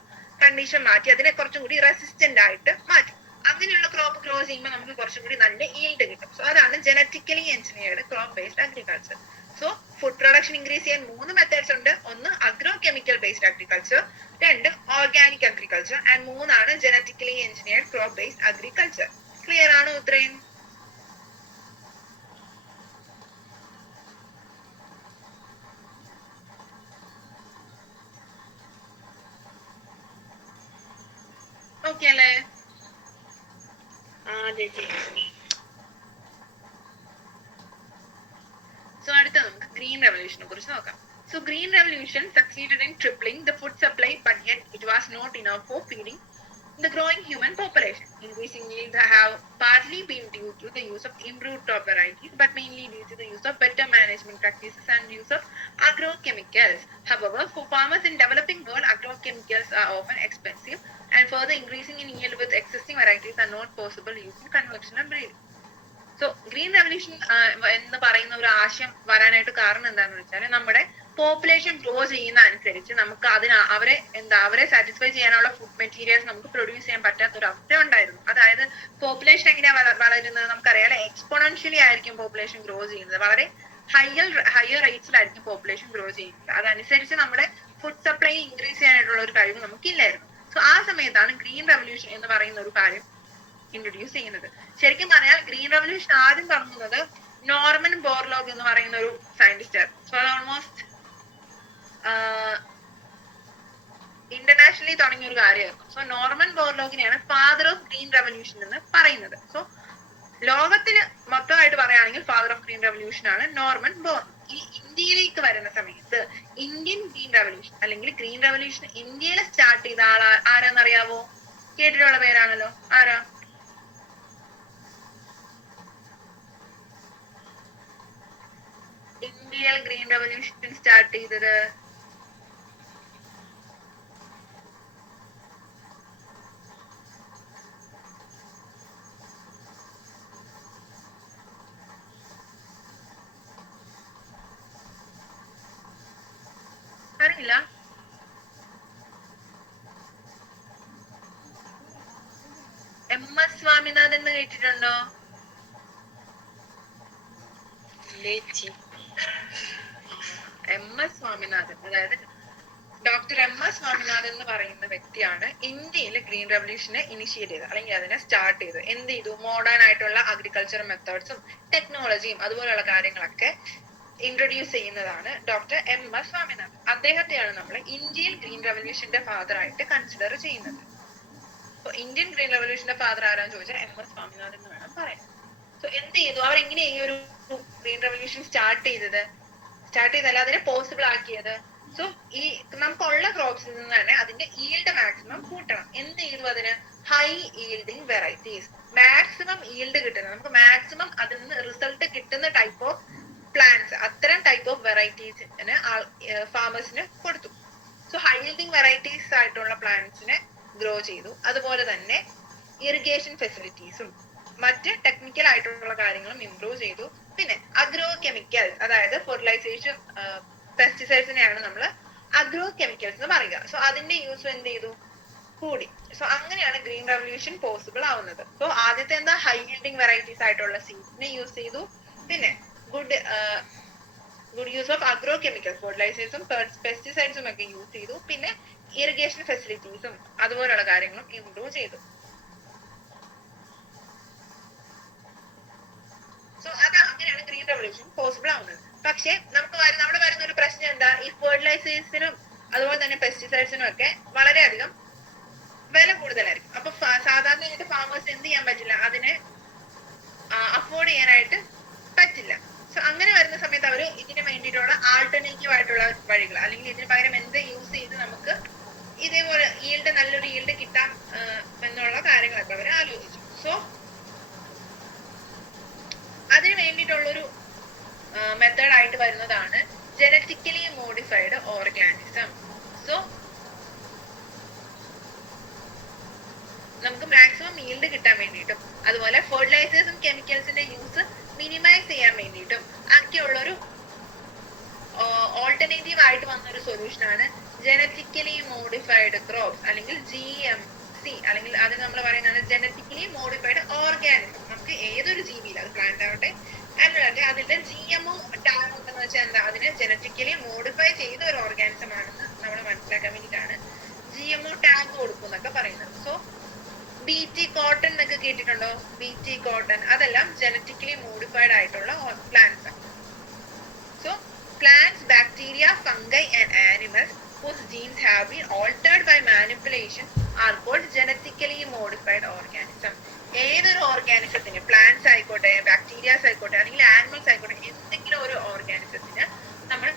കണ്ടീഷൻ മാറ്റി അതിനെ കുറച്ചും കൂടി റെസിസ്റ്റന്റ് ആയിട്ട് മാറ്റും. അങ്ങനെയുള്ള ക്രോപ്പ് ഗ്രോ ചെയ്യുമ്പോൾ നമുക്ക് കുറച്ചും കൂടി നല്ല ഈൽഡ് കിട്ടും. സോ അതാണ് genetically engineered crop based agriculture. So so food production increase ചെയ്യാൻ 3 മെത്തേഡ്സ് ഉണ്ട്. ഒന്ന് agro chemical based agriculture, 2 organic agriculture, and 3 genetically engineered crop based agriculture. Clear ആണോ ഇത്രയും? ഓക്കെ അല്ലേ? ചേച്ചി. സോ അടുത്ത നമുക്ക് ഗ്രീൻ റെവല്യൂഷനെ കുറിച്ച് നോക്കാം. So green revolution succeeded in tripling the food supply, but yet it was not enough for feeding the growing human population. Increasing yields have partly been due to the use of improved crop varieties, but mainly due to the use of better management practices and use of agrochemicals. However, for farmers in developing world, agrochemicals are often expensive, and further increasing in yield with existing varieties are not possible using conventional breeding. So green revolution എന്ന് പറയുന്ന ഒരു ആശയം വരാനായിട്ട് കാരണം എന്താണെന്ന് വെച്ചാൽ നമ്മുടെ population grow ചെയ്യുന്ന അനുസരിച്ച് നമുക്ക് അവരെ സാറ്റിസ്ഫൈ ചെയ്യാനുള്ള ഫുഡ് മെറ്റീരിയൽസ് നമുക്ക് പ്രൊഡ്യൂസ് ചെയ്യാൻ പറ്റാത്ത ഒരു അവസ്ഥ ഉണ്ടായിരുന്നു. അതായത് പോപ്പുലേഷൻ എങ്ങനെയാ വളരുന്നത് നമുക്കറിയാം. എക്സ്പോണൻഷ്യലി ആയിരിക്കും പോപ്പുലേഷൻ ഗ്രോ ചെയ്യുന്നത്, വളരെ ഹയർ റേറ്റ്സിലായിരിക്കും പോപ്പുലേഷൻ ഗ്രോ ചെയ്യുന്നത്. അതനുസരിച്ച് നമ്മുടെ ഫുഡ് സപ്ലൈ ഇൻക്രീസ് ചെയ്യാനായിട്ടുള്ള ഒരു കഴിവ് നമുക്കില്ലായിരുന്നു. സോ ആ സമയത്താണ് ഗ്രീൻ റെവല്യൂഷൻ എന്ന് പറയുന്ന ഒരു കാര്യം ഇൻട്രൊഡ്യൂസ് ചെയ്യുന്നത്. ശരിക്കും പറഞ്ഞാൽ ഗ്രീൻ റെവല്യൂഷൻ ആദ്യം തുടങ്ങുന്നത് നോർമൻ ബോർലോഗ് എന്ന് പറയുന്ന ഒരു സയന്റിസ്റ്റ് ആണ്. സോ അത് ഓൾമോസ്റ്റ് ഇന്റർനാഷണലി തുടങ്ങിയ ഒരു കാര്യമായിരുന്നു. സോ നോർമൻ ബോർലോഗിനെയാണ് ഫാദർ ഓഫ് ഗ്രീൻ റെവല്യൂഷൻ എന്ന് പറയുന്നത്. സോ ലോകത്തിന് മൊത്തമായിട്ട് പറയുകയാണെങ്കിൽ ഫാദർ ഓഫ് ഗ്രീൻ റെവല്യൂഷൻ ആണ് നോർമൻ ബോർലോഗ്. ഈ ഇന്ത്യയിലേക്ക് വരുന്ന സമയത്ത് ഇന്ത്യൻ ഗ്രീൻ റെവല്യൂഷൻ അല്ലെങ്കിൽ ഗ്രീൻ റെവല്യൂഷൻ ഇന്ത്യയിൽ സ്റ്റാർട്ട് ചെയ്ത ആരാന്നറിയാവോ? കേട്ടിട്ടുള്ള പേരാണല്ലോ. ആരാ? ഇന്ത്യയിൽ ഗ്രീൻ റെവല്യൂഷൻ സ്റ്റാർട്ട് ചെയ്തത് അറിയില്ല? MS സ്വാമിനാഥൻ എന്ന് കേട്ടിട്ടുണ്ടോ? MS സ്വാമിനാഥൻ, അതായത് ഡോക്ടർ MS സ്വാമിനാഥൻ എന്ന് പറയുന്ന വ്യക്തിയാണ് ഇന്ത്യയിൽ ഗ്രീൻ റെവല്യൂഷനെ ഇനിഷ്യേറ്റ് ചെയ്തത്, അല്ലെങ്കിൽ അതിനെ സ്റ്റാർട്ട് ചെയ്തത്. എന്ത് ചെയ്തു? മോഡേൺ ആയിട്ടുള്ള അഗ്രികൾച്ചർ മെത്തേഡ്സും ടെക്നോളജിയും അതുപോലെയുള്ള കാര്യങ്ങളൊക്കെ ഇൻട്രൊഡ്യൂസ് ചെയ്യുന്നതാണ് ഡോക്ടർ MS സ്വാമിനാഥൻ. അദ്ദേഹത്തെയാണ് നമ്മൾ ഇന്ത്യയിൽ ഗ്രീൻ റെവല്യൂഷന്റെ ഫാദർ ആയിട്ട് കൺസിഡർ ചെയ്യുന്നത്. ഇന്ത്യൻ ഗ്രീൻ റെവല്യൂഷന്റെ ഫാദർ ആരാന്ന് ചോദിച്ചാൽ MS സ്വാമിനാഥൻ എന്ന് വേണം പറയാൻ. സോ എന്ത് ചെയ്തു? അവർ എങ്ങനെ ഈ ഒരു ഗ്രീൻ റെവല്യൂഷൻ സ്റ്റാർട്ട് ചെയ്തല്ല അതിനെ പോസിബിൾ ആക്കിയത്? സോ ഈ നമുക്കുള്ള ക്രോപ്സിൽ നിന്ന് തന്നെ അതിന്റെ ഈൽഡ് മാക്സിമം കൂട്ടണം. എന്ത് ചെയ്തു? അതിന് high yielding varieties, maximum yield കിട്ടുന്ന, നമുക്ക് മാക്സിമം അതിൽ നിന്ന് റിസൾട്ട് കിട്ടുന്ന ടൈപ്പ് ഓഫ് പ്ലാന്റ്സ്, അത്തരം ടൈപ്പ് ഓഫ് വെറൈറ്റീസിന് ഫാമേഴ്സിന് കൊടുത്തു. സോ ഹൈ ഈൽഡിങ് വെറൈറ്റീസ് ആയിട്ടുള്ള പ്ലാന്റ്സിനെ ഗ്രോ ചെയ്തു. അതുപോലെ തന്നെ ഇറിഗേഷൻ ഫെസിലിറ്റീസും മറ്റ് ടെക്നിക്കൽ ആയിട്ടുള്ള കാര്യങ്ങളും ഇംപ്രൂവ് ചെയ്തു. പിന്നെ അഗ്രോ കെമിക്കൽസ്, അതായത് ഫെർട്ടിലൈസേഷൻ പെസ്റ്റിസൈഡ്സിനെയാണ് നമ്മൾ അഗ്രോ കെമിക്കൽസ് എന്ന് പറയുക. സോ അതിന്റെ യൂസ് എന്ത് ചെയ്തു? കൂടി. സോ അങ്ങനെയാണ് ഗ്രീൻ റെവല്യൂഷൻ പോസിബിൾ ആവുന്നത്. സോ ആദ്യത്തെ എന്താ? ഹൈ ഈൽഡിങ് വെറൈറ്റീസ് ആയിട്ടുള്ള സീഡ്സിനെ യൂസ് ചെയ്തു. പിന്നെ good use of agro chemicals, ഫെർട്ടിലൈസേഴ്സും പെസ്റ്റിസൈഡ്സും ഒക്കെ യൂസ് ചെയ്തു. പിന്നെ ഇറിഗേഷൻ ഫെസിലിറ്റീസും അതുപോലുള്ള കാര്യങ്ങളും ഇംപ്രൂവ് ചെയ്തു. സോ അത് അങ്ങനെയാണ് ഗ്രീൻ റെവല്യൂഷൻ പോസിബിൾ ആവുന്നത്. പക്ഷെ നമ്മുടെ വരുന്ന ഒരു പ്രശ്നം എന്താ? ഈ ഫെർട്ടിലൈസേഴ്സിനും അതുപോലെ തന്നെ പെസ്റ്റിസൈഡ്സിനും ഒക്കെ വളരെയധികം വില കൂടുതലായിരിക്കും. അപ്പൊ സാധാരണയായിട്ട് ഫാമേഴ്സ് എന്ത് ചെയ്യാൻ പറ്റില്ല? അതിനെ അഫോർഡ് ചെയ്യാനായിട്ട് പറ്റില്ല. സോ അങ്ങനെ വരുന്ന സമയത്ത് അവർ ഇതിന് വേണ്ടിയിട്ടുള്ള ആൾട്ടർനേറ്റീവ് ആയിട്ടുള്ള വഴികൾ, അല്ലെങ്കിൽ ഇതിന് പകരം എന്ത് യൂസ് ചെയ്ത് നമുക്ക് ഇതേപോലെ നല്ലൊരു ഈൽഡ് കിട്ടാം എന്നുള്ള കാര്യങ്ങളൊക്കെ അവർ ആലോചിച്ചു. സോ അതിന് വേണ്ടിയിട്ടുള്ളൊരു മെത്തേഡ് ആയിട്ട് വരുന്നതാണ് ജനറ്റിക്കലി മോഡിഫൈഡ് ഓർഗാനിസം. സോ നമുക്ക് മാക്സിമം ഈൽഡ് കിട്ടാൻ വേണ്ടിയിട്ടും അതുപോലെ ഫെർട്ടിലൈസേഴ്സും കെമിക്കൽസിന്റെ യൂസ് മിനിമൈസ് ചെയ്യാൻ വേണ്ടിയിട്ടും ഒക്കെയുള്ളൊരു ഓൾട്ടർനേറ്റീവ് ആയിട്ട് വന്നൊരു സൊല്യൂഷൻ ആണ് ജനറ്റിക്കലി മോഡിഫൈഡ് ക്രോപ്സ്, അല്ലെങ്കിൽ GMC, അല്ലെങ്കിൽ അത് നമ്മൾ പറയുന്നത് ജനറ്റിക്കലി മോഡിഫൈഡ് ഓർഗാനിസം. നമുക്ക് ഏതൊരു ജീവിയിൽ, അത് പ്ലാന്റ് ആവട്ടെ ആനിമൽ ആവട്ടെ, അതിന്റെ GMO ടാഗ് ഉണ്ടെന്ന് വെച്ചാൽ എന്താ അതിന് ജനറ്റിക്കലി മോഡിഫൈ ചെയ്ത ഒരു ഓർഗാനിസം ആണെന്ന് നമ്മൾ മനസ്സിലാക്കാൻ വേണ്ടിയിട്ടാണ് GMO ടാഗ് കൊടുക്കുന്നൊക്കെ പറയുന്നത്. സോ BT കോട്ടൺ എന്നൊക്കെ കേട്ടിട്ടുണ്ടോ? BT കോട്ടൺ അതെല്ലാം ജനറ്റിക്കലി മോഡിഫൈഡ് ആയിട്ടുള്ള പ്ലാന്റ്സ് ആണ്. So plants, bacteria, fungi and animals whose genes have been altered by manipulation are called genetically modified organism. ഏതൊരു ഓർഗാനിസത്തിന്, പ്ലാന്റ്സ് ആയിക്കോട്ടെ, ബാക്ടീരിയാസ് ആയിക്കോട്ടെ, അല്ലെങ്കിൽ ആനിമൽസ് ആയിക്കോട്ടെ, എന്തെങ്കിലും ഒരു ഓർഗാനിസത്തിന് നമ്മൾ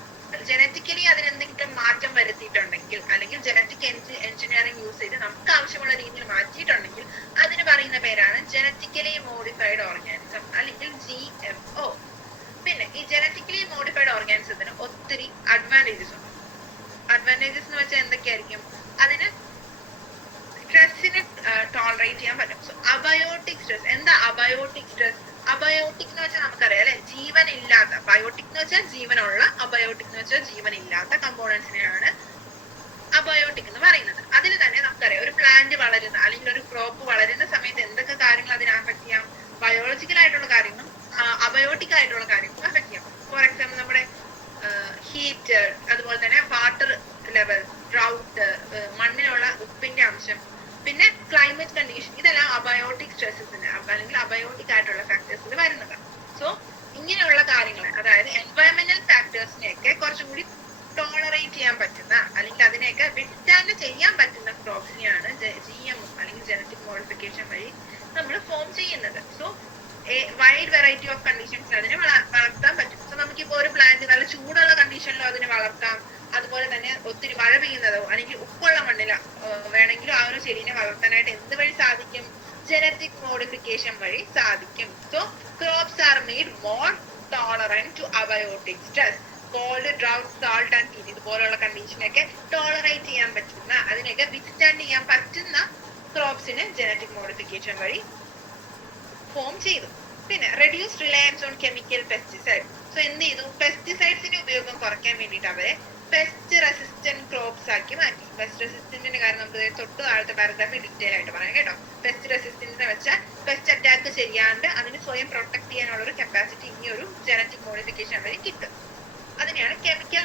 ജനറ്റിക്കലി അതിനെന്തെങ്കിലും മാറ്റം വരുത്തിയിട്ടുണ്ടെങ്കിൽ, അല്ലെങ്കിൽ ജനറ്റിക് എഞ്ചിനീയറിംഗ് യൂസ് ചെയ്ത് നമുക്ക് ആവശ്യമുള്ള രീതിയിൽ മാറ്റിയിട്ടുണ്ടെങ്കിൽ അതിന് പറയുന്ന പേരാണ് ജനറ്റിക്കലി മോഡിഫൈഡ് ഓർഗാനിസം, അല്ലെങ്കിൽ GMO. പിന്നെ ഈ ജനറ്റിക്കലി മോഡിഫൈഡ് ഓർഗാനിസത്തിന് ഒത്തിരി അഡ്വാൻറ്റേജസ് ഉണ്ട്. അഡ്വാൻറ്റേജസ് എന്ന് വെച്ചാൽ എന്തൊക്കെയായിരിക്കും? അതിന് സ്ട്രെസ്സിന് ടോളറേറ്റ് ചെയ്യാൻ പറ്റും. So abiotic stress. എന്താ അബയോട്ടിക് സ്ട്രെസ്? അബയോട്ടിക് എന്ന് വെച്ചാൽ നമുക്കറിയാം അല്ലെ, ജീവൻ ഇല്ലാത്ത. ബയോട്ടിക് എന്ന് വെച്ചാൽ ജീവനുള്ള, അബയോട്ടിക് എന്ന് വെച്ചാൽ ജീവൻ ഇല്ലാത്ത കമ്പോണൻസിനെയാണ് അബയോട്ടിക് എന്ന് പറയുന്നത്. അതിൽ തന്നെ നമുക്കറിയാം ഒരു പ്ലാന്റ് വളരുന്ന അല്ലെങ്കിൽ ഒരു ക്രോപ്പ് വളരുന്ന സമയത്ത് എന്തൊക്കെ കാര്യങ്ങൾ അതിനെ അഫക്ട് ചെയ്യാം? ബയോളജിക്കൽ ആയിട്ടുള്ള കാര്യങ്ങളും അബയോട്ടിക് ആയിട്ടുള്ള കാര്യങ്ങളും അഫക്ട് ചെയ്യാം. ഫോർ എക്സാമ്പിൾ നമ്മുടെ ഹീറ്റ്, അതുപോലെ തന്നെ വാട്ടർ ലെവൽ, ഡ്രൗട്ട്, മണ്ണിലുള്ള ഉപ്പിന്റെ അംശം, പിന്നെ ക്ലൈമറ്റ് കണ്ടീഷൻ, ഇതെല്ലാം അബയോട്ടിക് സ്ട്രെസ്സസിന് അല്ലെങ്കിൽ അബയോട്ടിക് ആയിട്ടുള്ള ഫാക്ടേഴ്സിൽ വരുന്നതാണ്. സോ ഇങ്ങനെയുള്ള കാര്യങ്ങൾ, അതായത് എൻവയറമെന്റൽ ഫാക്ടേഴ്സിനെയൊക്കെ കുറച്ചും കൂടി ടോളറേറ്റ് ചെയ്യാൻ പറ്റുന്ന അല്ലെങ്കിൽ അതിനെയൊക്കെ വിത്ത്സ്റ്റാൻഡ് ചെയ്യാൻ പറ്റുന്ന ക്രോപ്സിനെയാണ് GMO അല്ലെങ്കിൽ ജനറ്റിക് മോഡിഫിക്കേഷൻ വഴി നമ്മൾ ഫോം ചെയ്യുന്നത്. So wide variety of conditions അതിനെ വളർത്താൻ പറ്റും. സോ നമുക്കിപ്പോ ഒരു പ്ലാന്റ് നല്ല ചൂടുള്ള കണ്ടീഷനിലോ അതിനെ വളർത്താം, അതുപോലെ തന്നെ ഒത്തിരി മഴ പെയ്യുന്നതോ അല്ലെങ്കിൽ ഉപ്പുള്ള മണ്ണിലോ വേണമെങ്കിലും ആ ഒരു ചെടീനെ വളർത്താനായിട്ട് എന്ത് വഴി സാധിക്കും? ജനറ്റിക് മോഡിഫിക്കേഷൻ വഴി സാധിക്കും. So crops are made more tolerant to abiotic stress, cold, drought, salt and heat, ഇതുപോലുള്ള കണ്ടീഷനൊക്കെ ടോളറേറ്റ് ചെയ്യാൻ പറ്റുന്ന, അതിനെയൊക്കെ വിത്ത്സ്റ്റാൻഡ് ചെയ്യാൻ പറ്റുന്ന ക്രോപ്സിന് ജനറ്റിക് മോഡിഫിക്കേഷൻ വഴി ഫോം ചെയ്തു. പിന്നെ reduce reliance on chemical pesticide. So എന്ത് ചെയ്തു? പെസ്റ്റിസൈഡ്സിന്റെ ഉപയോഗം കുറയ്ക്കാൻ വേണ്ടിയിട്ട് അവരെ പെസ്റ്റ് റെസിസ്റ്റന്റ് ക്രോപ്സ് ആക്കി മാറ്റി. പെസ്റ്റ് റെസിസ്റ്റന്റിന്റെ കാര്യം നമുക്ക് തൊട്ട് താഴത്തെ പാരഗ്രാഫിൽ ഡീറ്റെയിൽ ആയിട്ട് പറയാം കേട്ടോ. പെസ്റ്റ് റെസിസ്റ്റന്റ് വെച്ചാൽ പെസ്റ്റ് അറ്റാക്ക് ചെയ്യാണ്ട് അതിന് സ്വയം പ്രൊട്ടക്ട് ചെയ്യാനുള്ള ഒരു കപ്പാസിറ്റി ഈ ഒരു ജനറ്റിക് മോഡിഫിക്കേഷൻ വഴി കിട്ടും. അതിനെയാണ് കെമിക്കൽ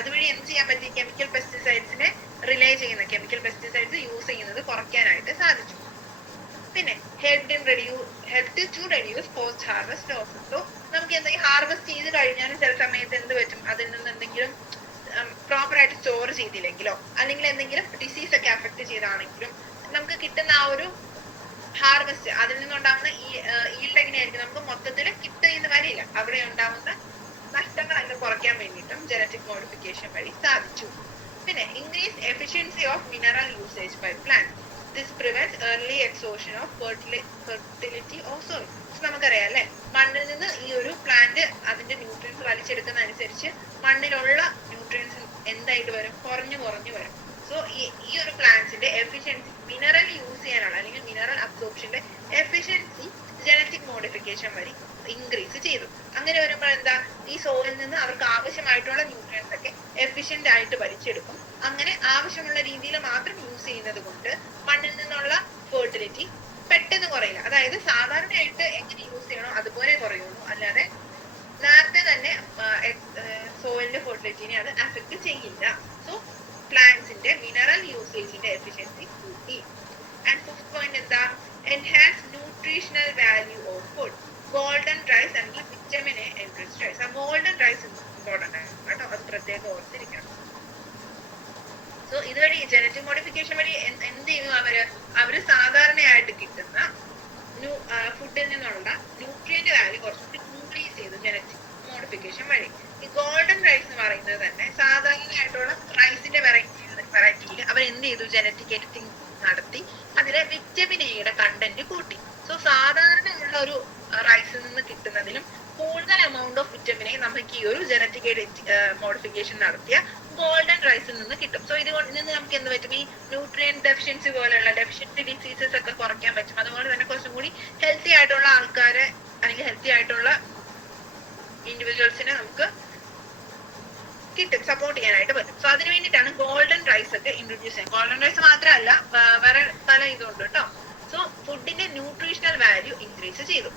അതുവഴി എന്ത് ചെയ്യാൻ പറ്റി? കെമിക്കൽ പെസ്റ്റിസൈഡ്സിനെ റിലേ ചെയ്യുന്ന, കെമിക്കൽ പെസ്റ്റിസൈഡ്സ് യൂസ് ചെയ്യുന്നത് കുറയ്ക്കാനായിട്ട് സാധിച്ചു. പിന്നെ help to reduce post harvest losses. So നമുക്ക് എന്തെങ്കിലും ഹാർവെസ്റ്റ് ചെയ്ത് കഴിഞ്ഞാലും ചില സമയത്ത് എന്ത് പറ്റും? അതിൽ നിന്ന് എന്തെങ്കിലും പ്രോപ്പർ ആയിട്ട് സ്റ്റോർ ചെയ്തില്ലെങ്കിലോ അല്ലെങ്കിൽ എന്തെങ്കിലും ഡിസീസ് ഒക്കെ അഫക്ട് ചെയ്താണെങ്കിലും നമുക്ക് കിട്ടുന്ന ആ ഒരു ഹാർവെസ്റ്റ്, അതിൽ നിന്നുണ്ടാകുന്ന ഈൽഡ് എങ്ങനെയായിരിക്കും? നമുക്ക് മൊത്തത്തിൽ കിട്ടുന്ന വരില്ല. അവിടെ ഉണ്ടാവുന്ന നഷ്ടങ്ങളൊക്കെ കുറയ്ക്കാൻ വേണ്ടിയിട്ടും ജനറ്റിക് മോഡിഫിക്കേഷൻ വഴി സാധിച്ചു. പിന്നെ increase efficiency of mineral usage by plant. This prevents early exhaustion of fertility of soil. നമുക്കറിയാം അല്ലെ, മണ്ണിൽ നിന്ന് ഈ ഒരു പ്ലാന്റ് അതിന്റെ ന്യൂട്രിയൻസ് വലിച്ചെടുക്കുന്നതനുസരിച്ച് മണ്ണിലുള്ള ന്യൂട്രിയൻസ് എന്തായിട്ട് വരും? കുറഞ്ഞു വരും. സോ ഈ ഒരു പ്ലാന്റ്സിന്റെ എഫിഷ്യൻസി, മിനറൽ യൂസ് ചെയ്യാനുള്ള അല്ലെങ്കിൽ മിനറൽ അബ്സോർപ്ഷന്റെ എഫിഷ്യൻസി ജനറ്റിക് മോഡിഫിക്കേഷൻ വഴി ഇൻക്രീസ് ചെയ്തു. അങ്ങനെ വരുമ്പോൾ എന്താ? ഈ സോയിൽ നിന്ന് അവർക്ക് ആവശ്യമായിട്ടുള്ള ന്യൂട്രിയൻസ് ഒക്കെ എഫിഷ്യന്റ് ആയിട്ട് വലിച്ചെടുക്കും. അങ്ങനെ ആവശ്യമുള്ള രീതിയിൽ മാത്രം യൂസ് ചെയ്യുന്നത് കൊണ്ട് മണ്ണിൽ നിന്നുള്ള ഫെർട്ടിലിറ്റി പെട്ടെന്ന് കുറയില്ല. അതായത് സാധാരണയായിട്ട് എങ്ങനെ യൂസ് ചെയ്യണോ അതുപോലെ കുറയുള്ളൂ, അല്ലാതെ നേരത്തെ തന്നെ സോയിലിന്റെ ഫെർട്ടിലിറ്റിനെ അത് അഫക്ട് ചെയ്യില്ല. സോ പ്ലാന്റ്സിന്റെ മിനറൽ യൂസേജിന്റെ എഫിഷ്യൻസി കൂട്ടി. ആൻഡ് ഫിഫ്ത് പോയിന്റ് എന്താ? Enhance nutritional value of food. Golden rice അല്ലെങ്കിൽ വിറ്റമിൻ എ എൻറിച്ച്ഡ് റൈസ്. ആ ഗോൾഡൻ റൈസ് ഇമ്പോർട്ടന്റ് ആണ് കേട്ടോ, അത് പ്രത്യേകം ഓർത്തിരിക്കണം. സോ ഇതുവഴി ജനറ്റിക് മോഡിഫിക്കേഷൻ വഴി എന്ത് ചെയ്യുന്നു? അവര് സാധാരണയായിട്ട് കിട്ടുന്ന ഫുഡിൽ നിന്നുള്ള ന്യൂട്രിയന്റ് വാല്യൂ കുറച്ചുകൂടി ഇൻക്രീസ് ചെയ്തു ജനറ്റിക് മോഡിഫിക്കേഷൻ വഴി. ഈ ഗോൾഡൻ റൈസ് എന്ന് പറയുന്നത് തന്നെ സാധാരണയായിട്ടുള്ള റൈസിന്റെ വെറൈറ്റിയിൽ അവർ എന്ത് ചെയ്തു? ജനറ്റിക് എഡിറ്റിംഗ് നടത്തി അതിലെ വിറ്റമിൻ എയുടെ കണ്ടന്റ് കൂട്ടി. സോ സാധാരണയുള്ള ഒരു റൈസിൽ നിന്ന് കിട്ടുന്നതിലും കൂടുതൽ എമൗണ്ട് ഓഫ് വിറ്റമിൻ എ നമുക്ക് ഈ ഒരു ജനറ്റിക് മോഡിഫിക്കേഷൻ നടത്തിയ ഗോൾഡൻ റൈസിൽ നിന്ന് കിട്ടും. സോ ഇതുകൊണ്ട് നിന്ന് നമുക്ക് എന്ത് പറ്റും? ഈ ന്യൂട്രിയൻ ഡെഫിഷ്യൻസി പോലെയുള്ള ഡെഫിഷ്യൻസി ഡിസീസസ് ഒക്കെ കുറയ്ക്കാൻ പറ്റും. അതുപോലെ തന്നെ കുറച്ചും കൂടി ഹെൽത്തി ആയിട്ടുള്ള ആൾക്കാരെ അല്ലെങ്കിൽ ഹെൽത്തി ആയിട്ടുള്ള ഇൻഡിവിജ്വൽസിനെ നമുക്ക് കിട്ടും, സപ്പോർട്ട് ചെയ്യാനായിട്ട് പറ്റും. സോ അതിന് വേണ്ടിയിട്ടാണ് ഗോൾഡൻ റൈസ് ഒക്കെ ഇൻട്രൊഡ്യൂസ് ചെയ്യുന്നത്. ഗോൾഡൻ റൈസ് മാത്രമല്ല, വേറെ പല ഇതുണ്ട് കേട്ടോ. സോ ഫുഡിന്റെ ന്യൂട്രീഷണൽ വാല്യൂ ഇൻക്രീസ് ചെയ്തു.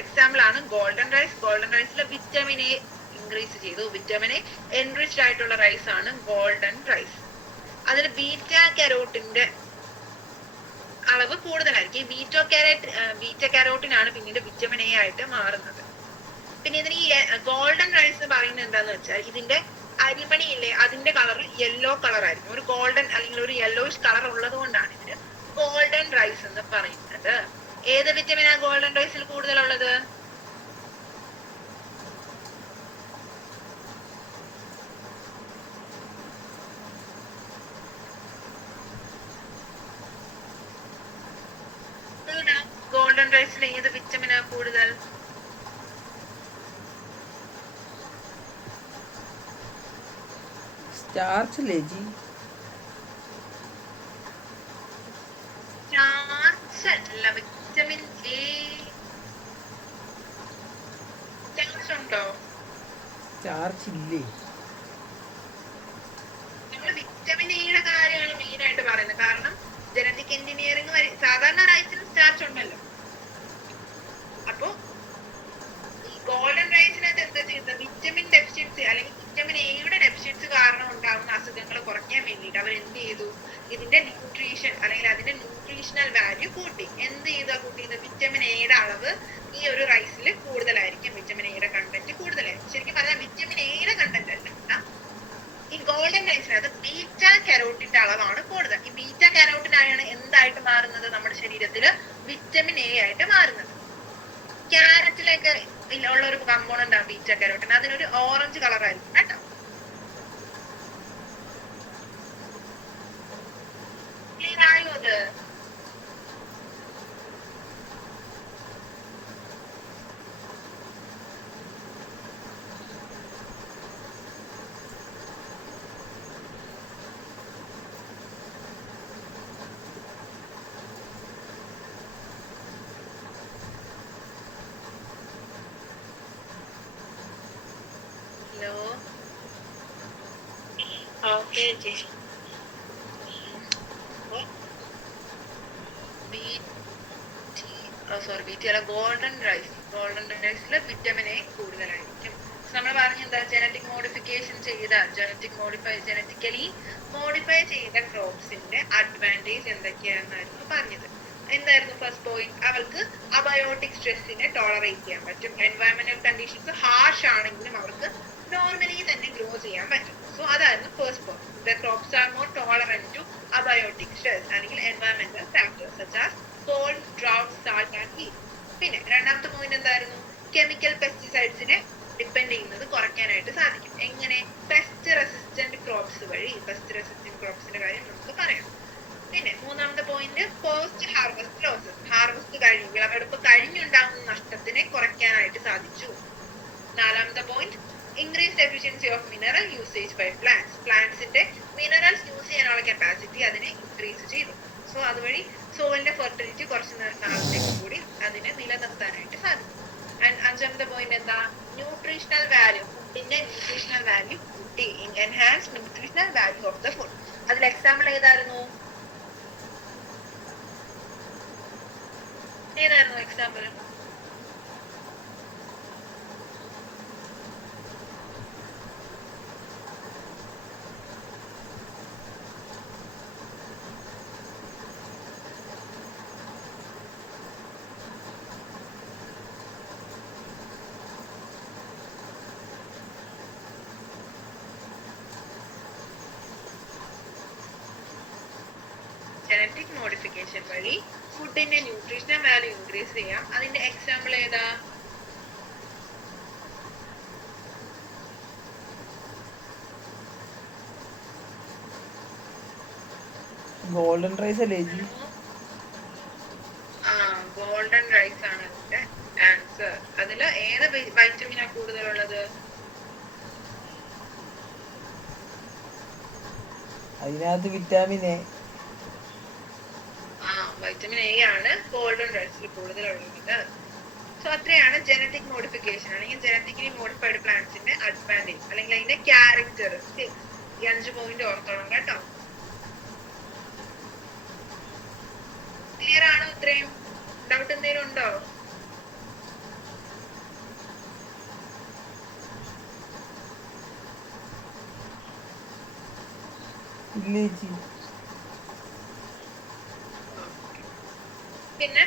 എക്സാമ്പിൾ ആണ് ഗോൾഡൻ റൈസ്. ഗോൾഡൻ റൈസിൽ വിറ്റമിൻ എ ഇൻക്രീസ് ചെയ്തു. വിറ്റമിൻ എ എൻറിച്ച്ഡ് ആയിട്ടുള്ള റൈസ് ആണ് ഗോൾഡൻ റൈസ്. അതിൽ ബീറ്റ കരോട്ടിന്റെ അളവ് കൂടുതലായിരിക്കും. ബീറ്റ കരോട്ടിൻ ആണ് പിന്നീട് വിറ്റമിൻ എ ആയിട്ട് മാറുന്നത്. പിന്നെ ഇതിന് ഈ ഗോൾഡൻ റൈസ് എന്ന് പറയുന്നത് എന്താന്ന് വെച്ചാൽ ഇതിന്റെ അരിമണിയില്ലേ അതിന്റെ കളർ യെല്ലോ കളർ ആയിരിക്കും. ഒരു ഗോൾഡൻ അല്ലെങ്കിൽ ഒരു യെല്ലോയിഷ് കളർ ഉള്ളത് കൊണ്ടാണ് ഇതിന് ഗോൾഡൻ റൈസ് എന്ന് പറയുന്നത്. ഏത് വിറ്റമിനാ ഗോൾഡൻ റൈസിൽ കൂടുതലുള്ളത്? ഗോൾഡൻ റൈസിൽ ഏത് വിറ്റമിനാ കൂടുതൽ? സ്റ്റാർച്ച് ലേജി സ്റ്റാർച്ച് അല്ല, വിറ്റമിൻ എ. സ്റ്റാർച്ച് ഉണ്ടോ? സ്റ്റാർച്ച് ഇല്ലേ? നമ്മൾ വിറ്റമിൻ എയുടെ കാര്യമാണ് മെയിൻ ആയിട്ട് പറയുന്നത്. കാരണം ജനറ്റിക് എഞ്ചിനീയറിംഗ് സാധാരണ റൈസിൽ സ്റ്റാർച്ച് ഉണ്ടല്ലോ. അപ്പൊ ഈ ഗോൾഡൻ റൈസിനകത്ത് എന്താ ചെയ്യുന്നത്? വിറ്റമിൻ ഡെഫിഷ്യൻസി അല്ലെങ്കിൽ വിറ്റമിൻ എയുടെ ഡെഫിഷ്യൻസി കാരണം ഉണ്ടാകുന്ന അസുഖങ്ങൾ കുറയ്ക്കാൻ വേണ്ടിയിട്ട് അവർ എന്ത് ചെയ്തു? ഇതിന്റെ ന്യൂട്രീഷൻ അല്ലെങ്കിൽ അതിന്റെ ന്യൂട്രീഷണൽ വാല്യൂ കൂട്ടി. എന്ത് ചെയ്താ കൂട്ടിയത്? വിറ്റമിൻ എയുടെ അളവ് ഈ ഒരു റൈസിൽ കൂടുതലായിരിക്കും. വിറ്റമിൻ എയുടെ കണ്ടന്റ് കൂടുതലായിരിക്കും. ശരിക്കും പറഞ്ഞാൽ വിറ്റമിൻ എയുടെ കണ്ടന്റ് അല്ല, ഈ ഗോൾഡൻ റൈസിനകത്ത് ബീറ്റ കരോട്ടിന്റെ അളവാണ് കൂടുതൽ. ഈ ബീറ്റ കരോട്ടിനായാണ് എന്തായിട്ട് മാറുന്നത്? നമ്മുടെ ശരീരത്തില് വിറ്റമിൻ എ ആയിട്ട് മാറുന്നത്. ക്യാരറ്റിലൊക്കെ ഉള്ള ഒരു കമ്പോണന്റ് ആണ് ബീറ്റ കരോട്ടിൻ. അതിനൊരു ഓറഞ്ച് കളർ ആയിരിക്കും കേട്ടോ. ക്ലിയർ ആയോ അത്? ഹലോ, ഓക്കെ ചേച്ചി. ബീറ്റി അല്ല, ഗോൾഡൻ റൈസിൽ വിറ്റമിൻ എ കൂടുതലായിരിക്കും. നമ്മൾ പറഞ്ഞ എന്താ? ജനറ്റിക്കലി മോഡിഫൈ ചെയ്ത ക്രോപ്സിന്റെ അഡ്വാൻറ്റേജ് എന്തൊക്കെയാണെന്നായിരുന്നു പറഞ്ഞത്. എന്തായിരുന്നു ഫസ്റ്റ് പോയിന്റ്? അവർക്ക് അബയോട്ടിക് സ്ട്രെസ്സിനെ ടോളറേറ്റ് ചെയ്യാൻ പറ്റും. എൻവയറമെന്റൽ കണ്ടീഷൻസ് ഹാർഷ് ആണെങ്കിലും അവർക്ക് നോർമലി തന്നെ ഗ്രോ ചെയ്യാൻ പറ്റും. സോ അതായിരുന്നു first point. The crops are more tolerant to abiotic stress അല്ലെങ്കിൽ environmental factors such as cold, drought, salt and heat. പിന്നെ രണ്ടാമത്തെ പോയിന്റ് എന്തായിരുന്നു? കെമിക്കൽ പെസ്റ്റിസൈഡ്സിനെ ഡിപ്പെൻഡ് ചെയ്യുന്നത് കുറയ്ക്കാനായിട്ട് സാധിക്കും. എങ്ങനെ? പെസ്റ്റ് റെസിസ്റ്റന്റ് ക്രോപ്സ് വഴി. പെസ്റ്റ് റെസിസ്റ്റന്റ് ക്രോപ്സിന്റെ കാര്യം നമുക്ക് പറയാം. പിന്നെ മൂന്നാമത്തെ point post harvest losses. Harvest കഴിഞ്ഞ് വിളവെടുപ്പ് കഴിഞ്ഞുണ്ടാകുന്ന നഷ്ടത്തിനെ കുറയ്ക്കാനായിട്ട് സാധിച്ചു. നാലാമത്തെ point increased efficiency of mineral usage by plants. പ്ലാന്റ്സിന്റെ മിനറൽസ് യൂസ് ചെയ്യാനുള്ള കപ്പാസിറ്റി അതിനെ ഇൻക്രീസ് ചെയ്തു. സോ അതുവഴി സോയിലിന്റെ ഫെർട്ടിലിറ്റി കുറച്ച് നാളത്തേക്ക് കൂടി അതിനെ നിലനിർത്താനായിട്ട് സാധിക്കും. ആൻഡ് അഞ്ചാമത്തെ പോയിന്റ് എന്താ? Nutritional value. ഫുഡിന്റെ ന്യൂട്രീഷണൽ വാല്യൂ കൂട്ടി. Enhance nutritional value of the food. അതിൽ എക്സാമ്പിൾ ഏതായിരുന്നു? എക്സാമ്പിൾ? ജനറ്റിക് മോഡിഫിക്കേഷൻ വഴി ഫുഡിന്റെ ന്യൂട്രീഷണൽ വാല്യൂ ഇൻക്രീസ് ചെയ്യാം. അതിന്റെ എക്സാമ്പിൾ ഏതാ? ഗോൾഡൻ റൈസ് അല്ലേ ജി? ഗോൾഡൻ റൈസ് ആണ് അതിന്റെ ആൻസർ. അതില് ഏത് വൈറ്റമിനാ കൂടുതലുള്ളത്? അതിനകത്ത് വിറ്റാമിൻ എ. വൈറ്റമിൻ എ ആണ് ഗോൾഡൻ റൈസിൽ കൂടുതലുള്ളത്. സോ അത്രയാണ് ജനറ്റിക് മോഡിഫിക്കേഷൻ അല്ലെങ്കിൽ ജനറ്റിക്കലി മോഡിഫൈഡ് പ്ലാന്റ്സിന്റെ അഡ്വാൻറ്റേജ് അല്ലെങ്കിൽ അതിന്റെ ക്യാരക്ടറിസ്റ്റിക്സ്. ഈ 5 പോയിന്റ് ഓർത്തോണം കേട്ടോ. ക്ലിയർ ആണോ? ഇത്രയും ഡൗട്ട് എന്തെങ്കിലും ഉണ്ടോ? ഇല്ല ചേച്ചി. പിന്നെ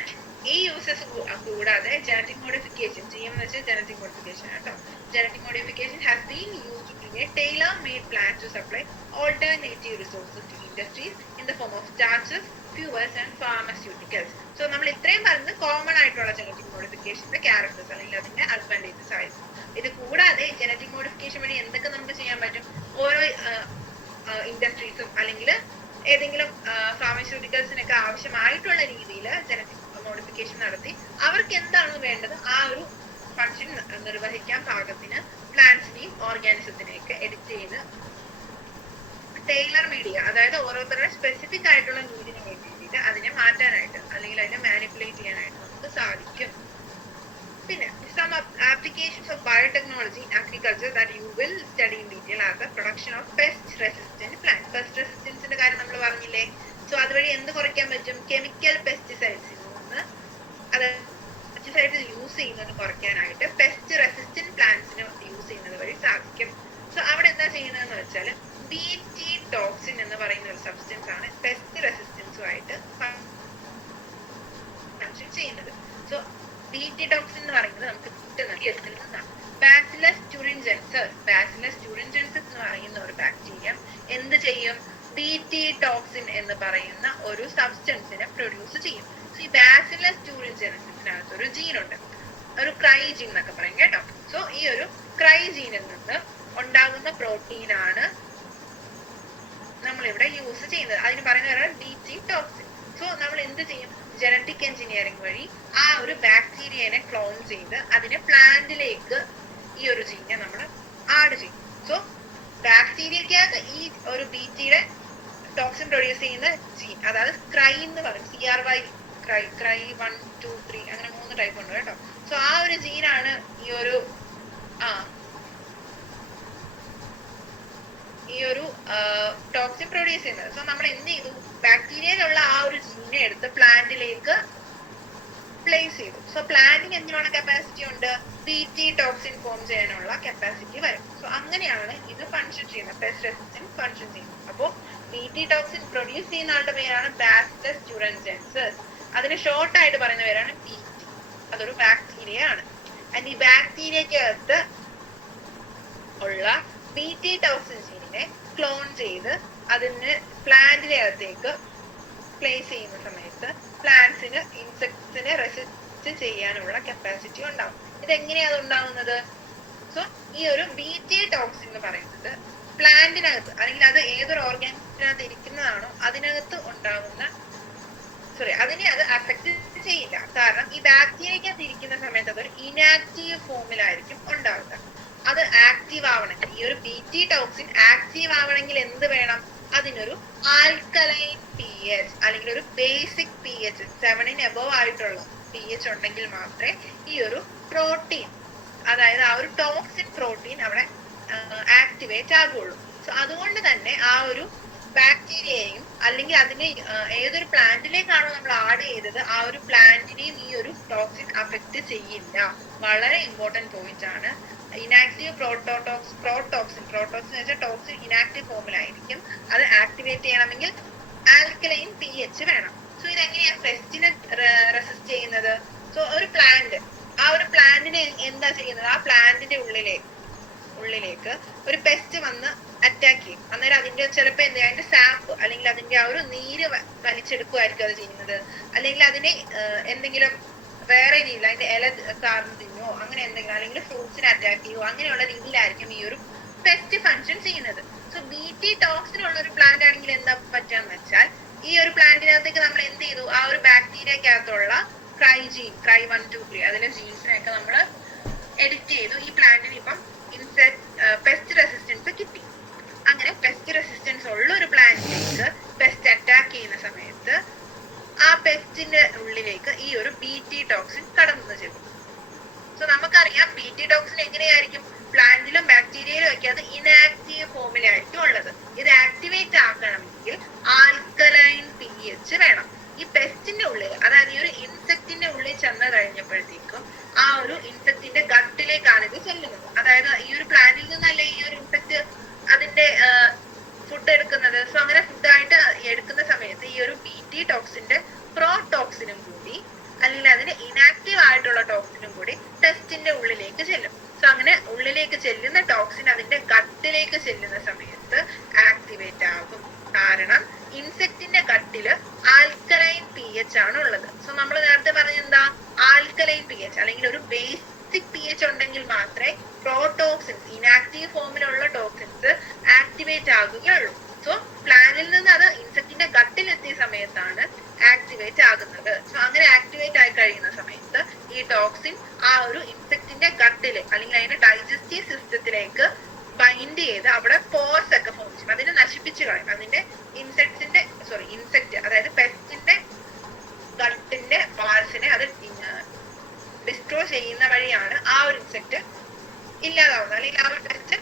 ഈ യൂസസ് കൂടാതെ ജനറ്റിക് മോഡിഫിക്കേഷൻ GM എന്ന് വെച്ചാൽ ജനറ്റിക് മോഡിഫിക്കേഷൻ കേട്ടോ. Genetic modification has been used to create tailor made plan to supply alternative resources to industries in the form of starches, fuels and pharmaceuticals. So നമ്മൾ ഇത്രയും പറഞ്ഞത് common ആയിട്ടുള്ള genetic മോഡിഫിക്കേഷന്റെ characters അല്ലെങ്കിൽ അതിന്റെ advantages ആയിരുന്നു. ഇത് കൂടാതെ ജനറ്റിക് മോഡിഫിക്കേഷൻ വഴി എന്തൊക്കെ നമുക്ക് ചെയ്യാൻ പറ്റും? ഓരോ ഇൻഡസ്ട്രീസും അല്ലെങ്കിൽ ഏതെങ്കിലും ഫാർമസ്യൂട്ടിക്കൽസിനൊക്കെ ആവശ്യമായിട്ടുള്ള രീതിയിൽ ജനറ്റിക് മോഡിഫിക്കേഷൻ നടത്തി അവർക്ക് എന്താണോ വേണ്ടത് ആ ഒരു ഫംഗ്ഷൻ നിർവഹിക്കാൻ പാകത്തിന് പ്ലാന്റ്സിനെയും ഓർഗാനിസത്തിനെയൊക്കെ എഡിറ്റ് ചെയ്ത് ടൈലർ മീഡിയ, അതായത് ഓരോരുത്തരുടെ സ്പെസിഫിക് ആയിട്ടുള്ള നീഡിന് വേണ്ടിയിട്ട് അതിനെ മാറ്റാനായിട്ട് അല്ലെങ്കിൽ അതിനെ മാനിപ്പുലേറ്റ് ചെയ്യാനായിട്ട് നമുക്ക് സാധിക്കും. പിന്നെ some applications of biotechnology in agriculture that you will study in detail are the production of pest resistant plants. Pest resistance ന്റെ കാര്യം നമ്മൾ പറഞ്ഞില്ലേ. സോ അതുവഴി എന്ത് കുറയ്ക്കാൻ പറ്റും? കെമിക്കൽ പെസ്റ്റിസൈഡ്സിൽ നിന്ന് പെസ്റ്റിസൈഡ്സ് യൂസ് ചെയ്യുന്നത് കുറയ്ക്കാനായിട്ട് പെസ്റ്റ് റെസിസ്റ്റന്റ് പ്ലാന്റ്സിന് യൂസ് ചെയ്യുന്നത് വഴി സാധിക്കും. സോ അവിടെ എന്താ ചെയ്യുന്നതെന്ന് വെച്ചാൽ BT ടോക്സിൻ എന്ന് പറയുന്ന ഒരു സബ്സ്റ്റൻസ് ആണ് പെസ്റ്റ് റെസിസ്റ്റൻസുമായിട്ട് ഫങ്ഷൻ ചെയ്യുന്നത്. സോ BT ടോക്സിൻ എന്ന് പറയുന്നത് നമുക്ക് കിട്ടുന്നതിൽ നിന്നാണ്. ബാസിലസ് തുറിഞ്ചെൻസിസ് എന്ന് പറയുന്ന ഒരു ബാക്ടീരിയ എന്ത് ചെയ്യും? BT ടോക്സിൻ എന്ന് പറയുന്ന ഒരു സബ്സ്റ്റൻസിനെ പ്രൊഡ്യൂസ് ചെയ്യും. ഈ ബാസിലസ് തുറിഞ്ചെൻസിസിനകത്ത് ഒരു ജീൻ ഉണ്ട്, ഒരു ക്രൈ ജീൻ എന്നൊക്കെ പറയും കേട്ടോ. സോ ഈ ഒരു ക്രൈ ജീനിൽ നിന്ന് ഉണ്ടാകുന്ന പ്രോട്ടീനാണ് നമ്മളിവിടെ യൂസ് ചെയ്യുന്നത്. അതിന് പറയുന്നവരാണ് BT ടോക്സിൻ. സോ നമ്മൾ എന്ത് ചെയ്യും? ജനറ്റിക് എഞ്ചിനീയറിംഗ് വഴി ആ ഒരു ബാക്ടീരിയനെ ക്ലോൺ ചെയ്ത് അതിനെ പ്ലാന്റിലേക്ക് ഈ ഒരു ജീനെ നമ്മൾ ആഡ് ചെയ്യും. സോ ബാക്ടീരിയക്കകത്ത് ഈ ഒരു BTയുടെ ടോക്സിൻ പ്രൊഡ്യൂസ് ചെയ്യുന്ന ജീൻ, അതായത് ക്രൈ എന്ന് പറയും, CRY ക്രൈ 1, 2, 3 അങ്ങനെ 3 ടൈപ്പ് ഉണ്ട് കേട്ടോ. സോ ആ ഒരു ജീനാണ് ഈ ഒരു ടോക്സിൻ പ്രൊഡ്യൂസ് ചെയ്യുന്നത്. സോ നമ്മൾ എന്ത് ചെയ്തു? ബാക്ടീരിയയിലുള്ള ആ ഒരു ജീനെ എടുത്ത് പ്ലാന്റിലേക്ക് പ്ലേസ് ചെയ്തു. സോ പ്ലാന്റിന് എന്തിനുള്ള കപ്പാസിറ്റി ഉണ്ട്? BT ടോക്സിൻ ഫോം ചെയ്യാനുള്ള കപ്പാസിറ്റി വരും. സോ അങ്ങനെയാണ് ഇത് ഫങ്ഷൻ ചെയ്യുന്നത്, പെസ്റ്റ് റെസിസ്റ്റന്റ് ഫങ്ഷൻ ചെയ്യുന്നത്. അപ്പോൾ BT ടോക്സിൻ പ്രൊഡ്യൂസ് ചെയ്യുന്ന ആളുടെ പേരാണ് ബാസിലസ് തുറിഞ്ചെൻസിസ്. അതിന് ഷോർട്ട് ആയിട്ട് പറയുന്ന പേരാണ് BT. അതൊരു ബാക്ടീരിയ ആണ്. ആൻഡ് ഈ ബാക്ടീരിയക്കകത്ത് ഉള്ള BT ടോക്സിൻ ജീനിനെ ക്ലോൺ ചെയ്ത് അതിന് പ്ലാന്റിന്റെ അകത്തേക്ക് പ്ലേസ് ചെയ്യുന്ന സമയത്ത് പ്ലാന്റ്സിന് ഇൻസെക്ട്സിനെ റെസിസ്റ്റ് ചെയ്യാനുള്ള കപ്പാസിറ്റി ഉണ്ടാവും. ഇതെങ്ങനെയാണ് ഉണ്ടാവുന്നത്? സോ ഈ ഒരു BT ടോക്സിൻ എന്ന് പറയുന്നത് പ്ലാന്റിനകത്ത് അല്ലെങ്കിൽ അത് ഏതൊരു ഓർഗാനിസത്തിനകത്ത് ഇരിക്കുന്നതാണോ അതിനകത്ത് ഉണ്ടാകുന്ന അതിനെ അത് അഫക്ട് ചെയ്യില്ല. കാരണം ഈ ബാക്ടീരിയക്കകത്ത് ഇരിക്കുന്ന സമയത്ത് അതൊരു ഇനാക്റ്റീവ് ഫോമിലായിരിക്കും ഉണ്ടാവുക. അത് ആക്റ്റീവ് ആവണമെങ്കിൽ, ഈ ഒരു BT ടോക്സിൻ ആക്റ്റീവ് ആവണമെങ്കിൽ എന്ത് വേണം? അതിനൊരു ആൽക്കലൈൻ pH അല്ലെങ്കിൽ ഒരു ബേസിക് pH 7 above ആയിട്ടുള്ള pH ഉണ്ടെങ്കിൽ മാത്രമേ ഈ ഒരു പ്രോട്ടീൻ, അതായത് ആ ഒരു ടോക്സിൻ പ്രോട്ടീൻ അവിടെ ആക്ടിവേറ്റ് ആകുള്ളൂ. സോ അതുകൊണ്ട് തന്നെ ആ ഒരു ബാക്ടീരിയയും അല്ലെങ്കിൽ അതിനെ ഏതൊരു പ്ലാന്റിലേക്കാണോ നമ്മൾ ആഡ് ചെയ്തത് ആ ഒരു പ്ലാന്റിനെയും ഈ ഒരു ടോക്സിൻ അഫക്ട് ചെയ്യില്ല. വളരെ ഇമ്പോർട്ടന്റ് പോയിന്റ് ആണ്. ഇനാക്റ്റീവ് പ്രോട്ടോക്സിൻ എന്ന് വെച്ചാൽ ടോക്സിൻ ഇനാക്റ്റീവ് ഫോമിലായിരിക്കും. അത് ആക്ടിവേറ്റ് ചെയ്യണമെങ്കിൽ ആൽക്കലൈൻ pH വേണം. സോ ഇതെങ്ങനെയാ പെസ്റ്റിനെ റെസിസ്റ്റ് ചെയ്യുന്നത്? സോ ഒരു പ്ലാന്റ്, ആ ഒരു പ്ലാന്റിനെ എന്താ ചെയ്യുന്നത്? ആ പ്ലാന്റിന്റെ ഉള്ളിലേക്ക് ഒരു പെസ്റ്റ് വന്ന് അറ്റാക്ക് ചെയ്യും. അന്നേരം അതിന്റെ ചിലപ്പോൾ എന്താ അതിന്റെ സാപ്പ് അല്ലെങ്കിൽ അതിന്റെ ആ ഒരു നീര് വലിച്ചെടുക്കുമായിരിക്കും അത് ചെയ്യുന്നത്. അല്ലെങ്കിൽ അതിനെ എന്തെങ്കിലും വേറെ രീതിയിൽ അതിന്റെ ഇല കാർന്ന് തിന്നോ അങ്ങനെ എന്തെങ്കിലും, അല്ലെങ്കിൽ ഫ്രൂട്ട്സിനെ അറ്റാക്ക് ചെയ്യോ അങ്ങനെയുള്ള രീതിയിലായിരിക്കും ഈ ഒരു പെസ്റ്റ് ഫങ്ഷൻ ചെയ്യുന്നത്. സോ BT ടോക്സിൻ ഉള്ള ഒരു പ്ലാന്റ് ആണെങ്കിൽ എന്താ പറ്റാന്ന് വെച്ചാൽ ഈ ഒരു പ്ലാന്റിനകത്തേക്ക് നമ്മൾ എന്ത് ചെയ്തു? ആ ഒരു ബാക്ടീരിയക്കകത്തുള്ള ക്രൈ 1, 2, 3 അതിലെ ജീൻസിനെയൊക്കെ നമ്മൾ എഡിറ്റ് ചെയ്തു. ഈ പ്ലാന്റിന് ഇപ്പം പെസ്റ്റ് റെസിസ്റ്റൻസ് കിട്ടി. അങ്ങനെ പെസ്റ്റ് റെസിസ്റ്റൻസ് ഉള്ള ഒരു പ്ലാന്റിലേക്ക് പെസ്റ്റ് അറ്റാക്ക് ചെയ്യുന്ന സമയത്ത് ആ പെസ്റ്റിന്റെ ഉള്ളിലേക്ക് ഈ ഒരു BT ടോക്സിൻ കടന്നു ചെല്ലും. സോ നമുക്കറിയാം BT ടോക്സിൻ എങ്ങനെയായിരിക്കും? പ്ലാന്റിലും ബാക്ടീരിയയിലും ഒക്കെ അത് ഇനാക്റ്റീവ് ഫോമിലായിരിക്കും ഉള്ളത്. ഇത് ആക്ടിവേറ്റ് ആക്കണമെങ്കിൽ ആൽക്കലൈൻ pH വേണം. ഈ പെസ്റ്റിന്റെ ഉള്ളിൽ, അതായത് ഈ ഒരു ഇൻസെക്റ്റിന്റെ ഉള്ളിൽ ചെന്ന് കഴിഞ്ഞപ്പോഴത്തേക്കും ആ ഒരു ഇൻസെക്റ്റിന്റെ ഗട്ടിലേക്കാണ് ഇത് ചെല്ലുന്നത്. അതായത് ഈ ഒരു പ്ലാന്റിൽ നിന്നല്ലേ ഈ ഒരു ഇൻസെക്ട് അതിന്റെ ഫുഡ് എടുക്കുന്നത്. സോ അങ്ങനെ ഫുഡായിട്ട് എടുക്കുന്ന സമയത്ത് ഈ ഒരു BT ടോക്സിന്റെ പ്രോടോക്സിനും കൂടി അല്ലെങ്കിൽ അതിന് ഇനാക്റ്റീവ് ആയിട്ടുള്ള ടോക്സിനും കൂടി ടെസ്റ്റിന്റെ ഉള്ളിലേക്ക് ചെല്ലും. സോ അങ്ങനെ ഉള്ളിലേക്ക് ചെല്ലുന്ന ടോക്സിൻ അതിന്റെ ഗട്ടിലേക്ക് ചെല്ലുന്ന സമയത്ത് ആക്ടിവേറ്റ് ആകും. കാരണം ഇൻസെക്റ്റിന്റെ ഗട്ടില് ആൽക്കലൈൻ pH ആണ് ഉള്ളത്. സോ നമ്മൾ നേരത്തെ പറഞ്ഞെന്താ, ആൽക്കലൈൻ pH അല്ലെങ്കിൽ ഒരു ബേസിക് pH ഉണ്ടെങ്കിൽ മാത്രമേ പ്രോടോക്സിൻസ് ഇനാക്റ്റീവ് ഫോമിലുള്ള ടോക്സിൻസ് ആക്ടിവേറ്റ് ആകുകയുള്ളൂ. സോ പ്ലാന്റിൽ നിന്ന് അത് ഇൻസെക്റ്റിന്റെ ഗട്ടിൽ എത്തിയ സമയത്താണ് ആക്ടിവേറ്റ് ആകുന്നത്. സോ അങ്ങനെ ആക്ടിവേറ്റ് ആയി കഴിയുന്ന സമയത്ത് ഈ ടോക്സിൻ ആ ഒരു ഇൻസെക്റ്റിന്റെ ഗട്ടില് അല്ലെങ്കിൽ അതിന്റെ ഡൈജസ്റ്റീവ് സിസ്റ്റത്തിലേക്ക് ബൈൻഡ് ചെയ്ത് അവിടെ പോസ് ഒക്കെ ഫോം ചെയ്യും. അതിനെ നശിപ്പിച്ചു കളയും. അതിന്റെ ഇൻസെക്ട് അതായത് പെസ്റ്റിന്റെ ഗട്ടിന്റെ വാൾസിനെ അത് ഡിസ്ട്രോ ചെയ്യുന്ന വഴിയാണ് ആ ഒരു ഇൻസെക്ട് ഇല്ലാതാവുന്നത് അല്ലെങ്കിൽ ആ ഒരു പെസ്റ്റ്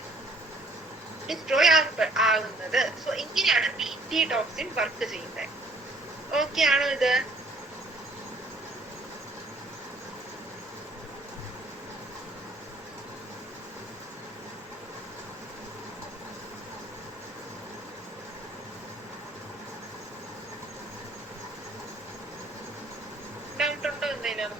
ഡിസ്ട്രോയ് ആകുന്നത്. സോ ഇങ്ങനെയാണ് BT ടോക്സിൻ വർക്ക് ചെയ്യുന്നത്. ഓക്കെ ആണോ ഇത്? ഡൗട്ട് ഉണ്ടോ എന്തെങ്കിലും?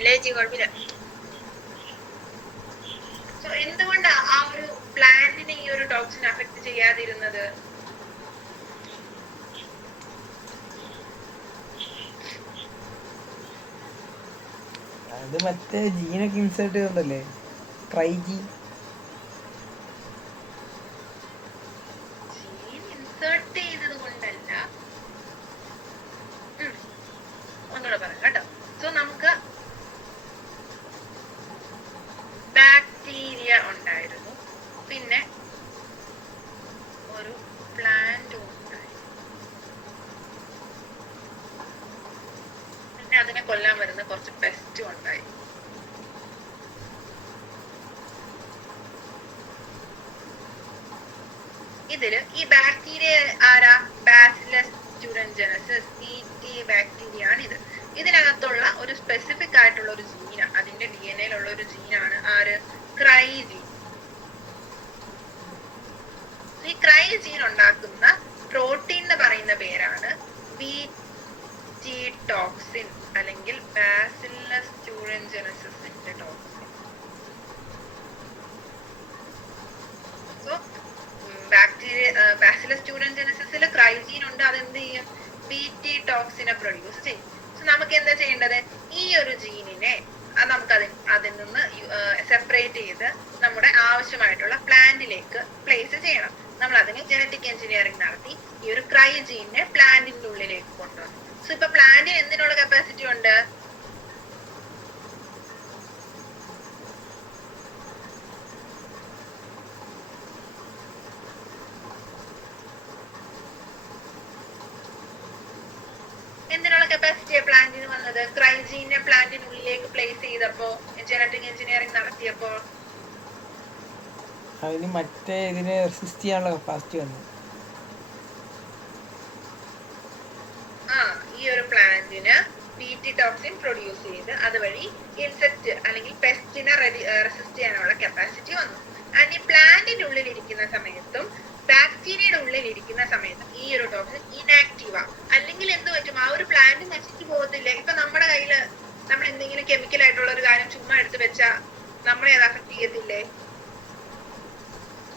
ഇല്ല ചേച്ചി, കുഴപ്പമില്ല. സോ എന്തുകൊണ്ടാ ആ ഒരു പ്ലാന്റിനെ ഈ ഒരു ടോക്സിൻ അഫക്ട് ചെയ്യാതിരുന്നത്? അത് മറ്റേ ജീനൊക്കെ ഇൻസേർട്ട് ചെയ്തോണ്ടല്ലേ, ട്രൈജീൻ. ജീൻ ഇൻസേർട്ട് ചെയ്തത് കൊണ്ടല്ല. ഒന്നുകൂടെ പറയാം കേട്ടോ. സോ നമുക്ക് ബാക്ടീരിയ ഉണ്ടായിരുന്നു, പിന്നെ ഒരു പ്ലാന്റ് ഉണ്ടായി, പിന്നെ അതിനെ കൊല്ലാൻ വരുന്ന കുറച്ച് പെസ്റ്റും ഉണ്ടായി. ഇതില് ഈ ബാക്ടീരിയ ആരാ? ബാസിലസ് സ്റ്റുഡൻജനസിസ് BT ബാക്ടീരിയ ആണ് ഇത്. ഇതിനകത്തുള്ള ഒരു സ്പെസിഫിക് ആയിട്ടുള്ള ഒരു ജീന, അതിന്റെ DNA ഉള്ള ഒരു ജീനാണ് ആര്? ക്രൈജീൻ. ഈ ക്രൈജീൻ ഉണ്ടാക്കുന്ന പ്രോട്ടീൻ എന്ന് പറയുന്ന പേരാണ് BT ടോക്സിൻ അല്ലെങ്കിൽ ബാസിലസ് സ്റ്റുഡൻജനസിന്റെ ടോക്സിൻ. സോ ബാസിലസ് സ്റ്റുഡൻജനസിസിൽ ക്രൈജീൻ ഉണ്ട്. അതെന്ത് ചെയ്യും? BT ടോക്സിനെ പ്രൊഡ്യൂസ് ചെയ്യും. സോ നമുക്ക് എന്താ ചെയ്യേണ്ടത്? ഈ ഒരു ജീനിനെ നമുക്ക് അതിൽ നിന്ന് സെപ്പറേറ്റ് ചെയ്ത് നമ്മുടെ ആവശ്യമായിട്ടുള്ള പ്ലാന്റിലേക്ക് പ്ലേസ് ചെയ്യണം. നമ്മൾ അതിന് ജനറ്റിക് എഞ്ചിനീയറിംഗ് നടത്തി ഈ ഒരു ക്രൈജീനെ പ്ലാന്റിന്റെ ഉള്ളിലേക്ക് കൊണ്ടുവന്നു. സോ ഇപ്പൊ പ്ലാന്റിന് എന്തിനുള്ള കപ്പാസിറ്റി ഉണ്ട്? എന്തിനുള്ള കപ്പാസിറ്റിയാണ് പ്ലാന്റിന് വന്നത്? ക്രൈജീനെ പ്ലാന്റിനുള്ളിലേക്ക് പ്ലേസ് ചെയ്തപ്പോ, ജനറ്റിക് എഞ്ചിനീയറിംഗ് നടത്തിയപ്പോ അതിന് മറ്റേ ഇതിനെ റെസിസ്റ്റ് ചെയ്യാനുള്ള കപ്പാസിറ്റി വന്നു. ഈ ഒരു പ്ലാന്റിന് BT ടോക്സിൻ പ്രൊഡ്യൂസ് ചെയ്ത് അതുവഴി ഇൻസെക്ട് അല്ലെങ്കിൽ പെസ്റ്റിനെ റെസിസ്റ്റ് ചെയ്യാനുള്ള കപ്പാസിറ്റി വന്നു. ആൻഡ് ഈ പ്ലാന്റിന്റെ ഉള്ളിൽ ഇരിക്കുന്ന സമയത്തും ബാക്ടീരിയയുടെ ഉള്ളിൽ ഇരിക്കുന്ന സമയത്തും ഈ ഒരു ടോക്സിൻ ഇനാക്റ്റീവാ. അല്ലെങ്കിൽ എന്ത് പറ്റും? ആ ഒരു പ്ലാന്റ് നശിച്ചു പോകത്തില്ലേ? ഇപ്പൊ നമ്മുടെ കയ്യില് നമ്മൾ എന്തെങ്കിലും കെമിക്കൽ ആയിട്ടുള്ള ഒരു കാര്യം ചുമ്മാ എടുത്ത് വെച്ചാൽ നമ്മളെ അത് അഫക്ട് ചെയ്യത്തില്ലേ?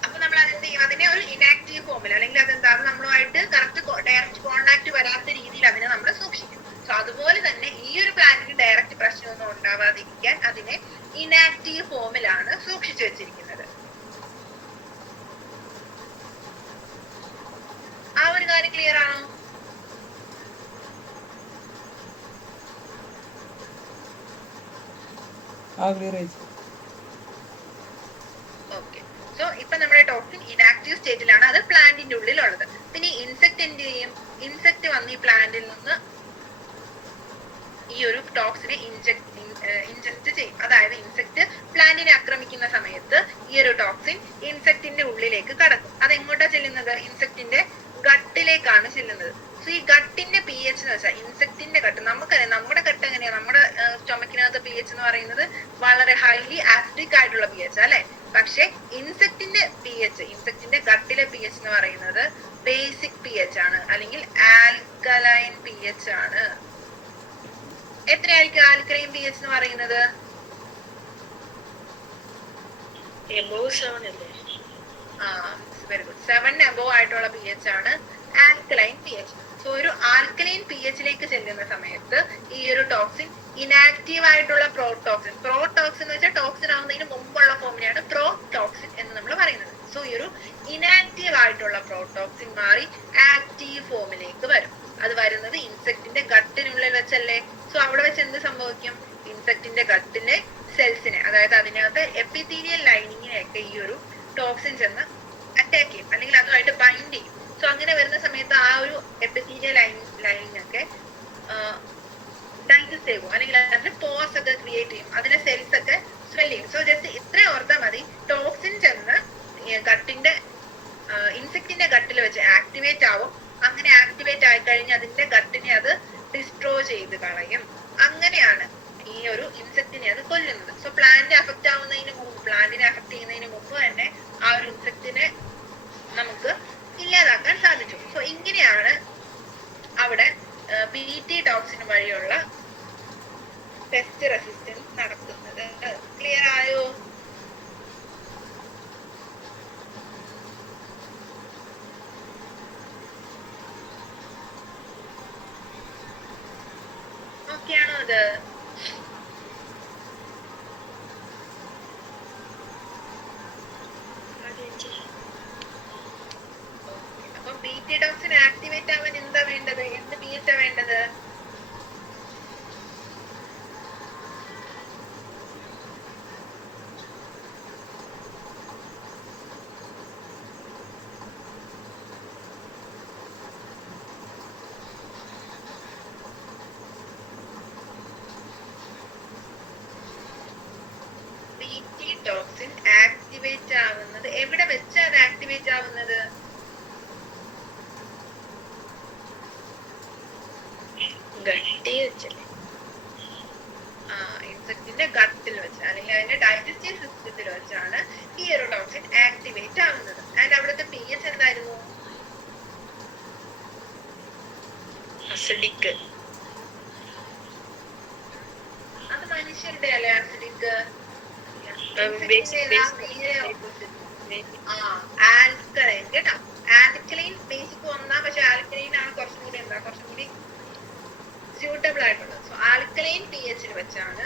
അപ്പൊ നമ്മൾ അതെന്ത് ചെയ്യും? അതിനെ ഒരു ഇനാക്റ്റീവ് ഫോമിൽ അല്ലെങ്കിൽ അതെന്താ നമ്മളുമായിട്ട് കറക്റ്റ് ഡയറക്റ്റ് കോണ്ടാക്ട് വരാത്ത രീതിയിൽ അതിനെ നമ്മൾ സൂക്ഷിക്കും. സോ അതുപോലെ തന്നെ ഈ ഒരു പ്ലാന്റിന് ഡയറക്റ്റ് പ്രശ്നമൊന്നും ഉണ്ടാവാതിരിക്കാൻ അതിനെ ഇനാക്റ്റീവ് ഫോമിലാണ് സൂക്ഷിച്ചു വെച്ചിരിക്കുന്നത്. ആ ഒരു കാര്യം ക്ലിയർ ആണോ? ഓക്കെ. സോ ഇപ്പൊ നമ്മുടെ ടോക്സിൻ ഇനാക്റ്റീവ് സ്റ്റേറ്റിലാണ്, അത് പ്ലാന്റിന്റെ ഉള്ളിലുള്ളത്. പിന്നെ ഇൻസെക്ട് എന്ത് ചെയ്യും? ഇൻസെക്ട് വന്ന് ഈ പ്ലാന്റിൽ നിന്ന് ഈ ഒരു ടോക്സിനെ ഇൻജസ്റ്റ് ചെയ്യും. അതായത് ഇൻസെക്ട് പ്ലാന്റിനെ ആക്രമിക്കുന്ന സമയത്ത് ഈ ഒരു ടോക്സിൻ ഇൻസെക്ടിന്റെ ഉള്ളിലേക്ക് കടക്കും. അത് എങ്ങോട്ടാ ചെല്ലുന്നത്? ഇൻസെക്ടിന്റെ ഗട്ടിലേക്കാണ് ചെല്ലുന്നത്. സോ ഈ ഗട്ടിന്റെ പി എച്ച് എന്ന് വെച്ചാൽ ഇൻസെക്ടിന്റെ ഗട്ട്, നമുക്കറിയാം നമ്മുടെ ഗട്ട് എങ്ങനെയാണ്, നമ്മുടെ സ്റ്റൊമക്കിനകത്ത് പി എച്ച് എന്ന് പറയുന്നത് വളരെ ഹൈലി ആസിഡിക് ആയിട്ടുള്ള പി എച്ച് അല്ലെ. പക്ഷെ ഇൻസെക്ടിന്റെ പി എച്ച്, ഇൻസെക്ടിന്റെ ഗട്ടിലെ പി എച്ച് എന്ന് പറയുന്നത് ബേസിക് പി എച്ച് ആണ്, അല്ലെങ്കിൽ ആൽക്കലൈൻ പി എച്ച് ആണ്. എത്രയായിരിക്കും ആൽക്കലൈൻ പി എച്ച് എന്ന് പറയുന്നത്? Very good. 7 എബോവ് ആയിട്ടുള്ള പി എച്ച് ആണ് ആൽക്കലൈൻ പി എച്ച്. സോ ഒരു ആൽക്കലൈൻ പി എച്ചിലേക്ക് ചെല്ലുന്ന സമയത്ത് ഈ ഒരു ടോക്സിൻ ഇനാക്റ്റീവ് ആയിട്ടുള്ള പ്രോടോക്സിൻ, പ്രോടോക്സിൻ എന്ന് വെച്ചാൽ ടോക്സിൻ ആവുന്നതിന് മുമ്പുള്ള ഫോമിനെയാണ് പ്രോടോക്സിൻ എന്ന് നമ്മൾ പറയുന്നത്. സോ ഈ ഒരു ഇനാക്റ്റീവ് ആയിട്ടുള്ള പ്രോടോക്സിൻ മാറി ആക്റ്റീവ് ഫോമിലേക്ക് വരും. അത് വരുന്നത് ഇൻസെക്ടിന്റെ ഗട്ടിനുള്ളിൽ വെച്ചല്ലേ. സോ അവിടെ വെച്ച് എന്ത് സംഭവിക്കും? ഇൻസെക്ടിന്റെ ഗട്ടിലെ സെൽസിനെ, അതായത് അതിനകത്ത് എപ്പിത്തീലിയൽ ലൈനിങ്ങിനെയൊക്കെ ഈ ഒരു ടോക്സിൻ ചെന്ന് അറ്റാക്ക് ചെയ്യും, അല്ലെങ്കിൽ അതുമായിട്ട് ബൈൻഡ് ചെയ്യും. സോ അങ്ങനെ വരുന്ന സമയത്ത് ആ ഒരു എപ്പിത്തീലിയൽ ലൈനിങ് ഒക്കെ ഡൈജസ്റ്റ് ചെയ്യും, അല്ലെങ്കിൽ അതിന് പോസ് ഒക്കെ ക്രിയേറ്റ് ചെയ്യും, അതിലെ സെൽസ് ഒക്കെ സ്വെൽ ചെയ്യും. സോ ജസ്റ്റ് ഇത്ര ഓർത്താൽ മതി, ടോക്സിൻ ചെന്ന് ഗട്ടിന്റെ ഇൻസെക്ടിന്റെ ഗട്ടിൽ വെച്ച് ആക്ടിവേറ്റ് ആവും. അങ്ങനെ ആക്ടിവേറ്റ് ആയി കഴിഞ്ഞ് അതിന്റെ ഗട്ടിനെ അത് ഡിസ്ട്രോയ് ചെയ്ത് കളയും. അങ്ങനെയാണ് ഈ ഒരു ഇൻസെക്ടിനെ അത് കൊല്ലുന്നത്. സോ പ്ലാന്റ് അഫക്റ്റ് ആവുന്നതിന് മുമ്പ്, പ്ലാന്റിനെ അഫക്ട് ചെയ്യുന്നതിന് മുമ്പ് തന്നെ ആ ഒരു ഇൻസെക്ടിനെ നമുക്ക് ഇല്ലാതാക്കാൻ സാധിച്ചു. സോ ഇങ്ങനെയാണ് അവിടെ BT ടോക്സിൻ വഴിയുള്ള പെസ്റ്റ് റെസിസ്റ്റൻസ് നടക്കുന്നത്. ക്ലിയർ ആയോ? ഓക്കെ ആണോ അത്? അപ്പം BT ടോക്സിൻ ആക്ടിവേറ്റ് ആവാൻ എന്താ വേണ്ടത്? എന്ത് പി എച്ച് വേണ്ടത്? BT ടോക്സിൻ ആക്ടിവേറ്റ് ആവുന്നത് എവിടെ വെച്ചാണ് ആക്ടിവേറ്റ് ആവുന്നത്? ഇൻസെക്ടിന്റെ ഗട്ടിൽ വെച്ച്, അല്ലെങ്കിൽ അതിന്റെ ഡൈജസ്റ്റീവ് സിസ്റ്റത്തിൽ വെച്ചാണ് ഈ ഒരു ടോക്സിൻ ആക്ടിവേറ്റ് ആവുന്നത്. ആൻഡ് അവിടുത്തെ പി എച്ച് എന്തായിരുന്നു? അസിഡിക്. അത് മനുഷ്യരുടെ അല്ലേ അസിഡിക്? ആൽക്കലൈൻ കേട്ടോ. ആൽക്കലൈൻ ബേസിക് ഒന്നാ, പക്ഷെ ആൽക്കലൈൻ ആണ് കുറച്ചും കൂടി സ്യൂട്ടബിൾ ആയിട്ടുള്ളത്. സോ ആൽക്കലൈൻ പി എച്ചിൽ വെച്ചാണ്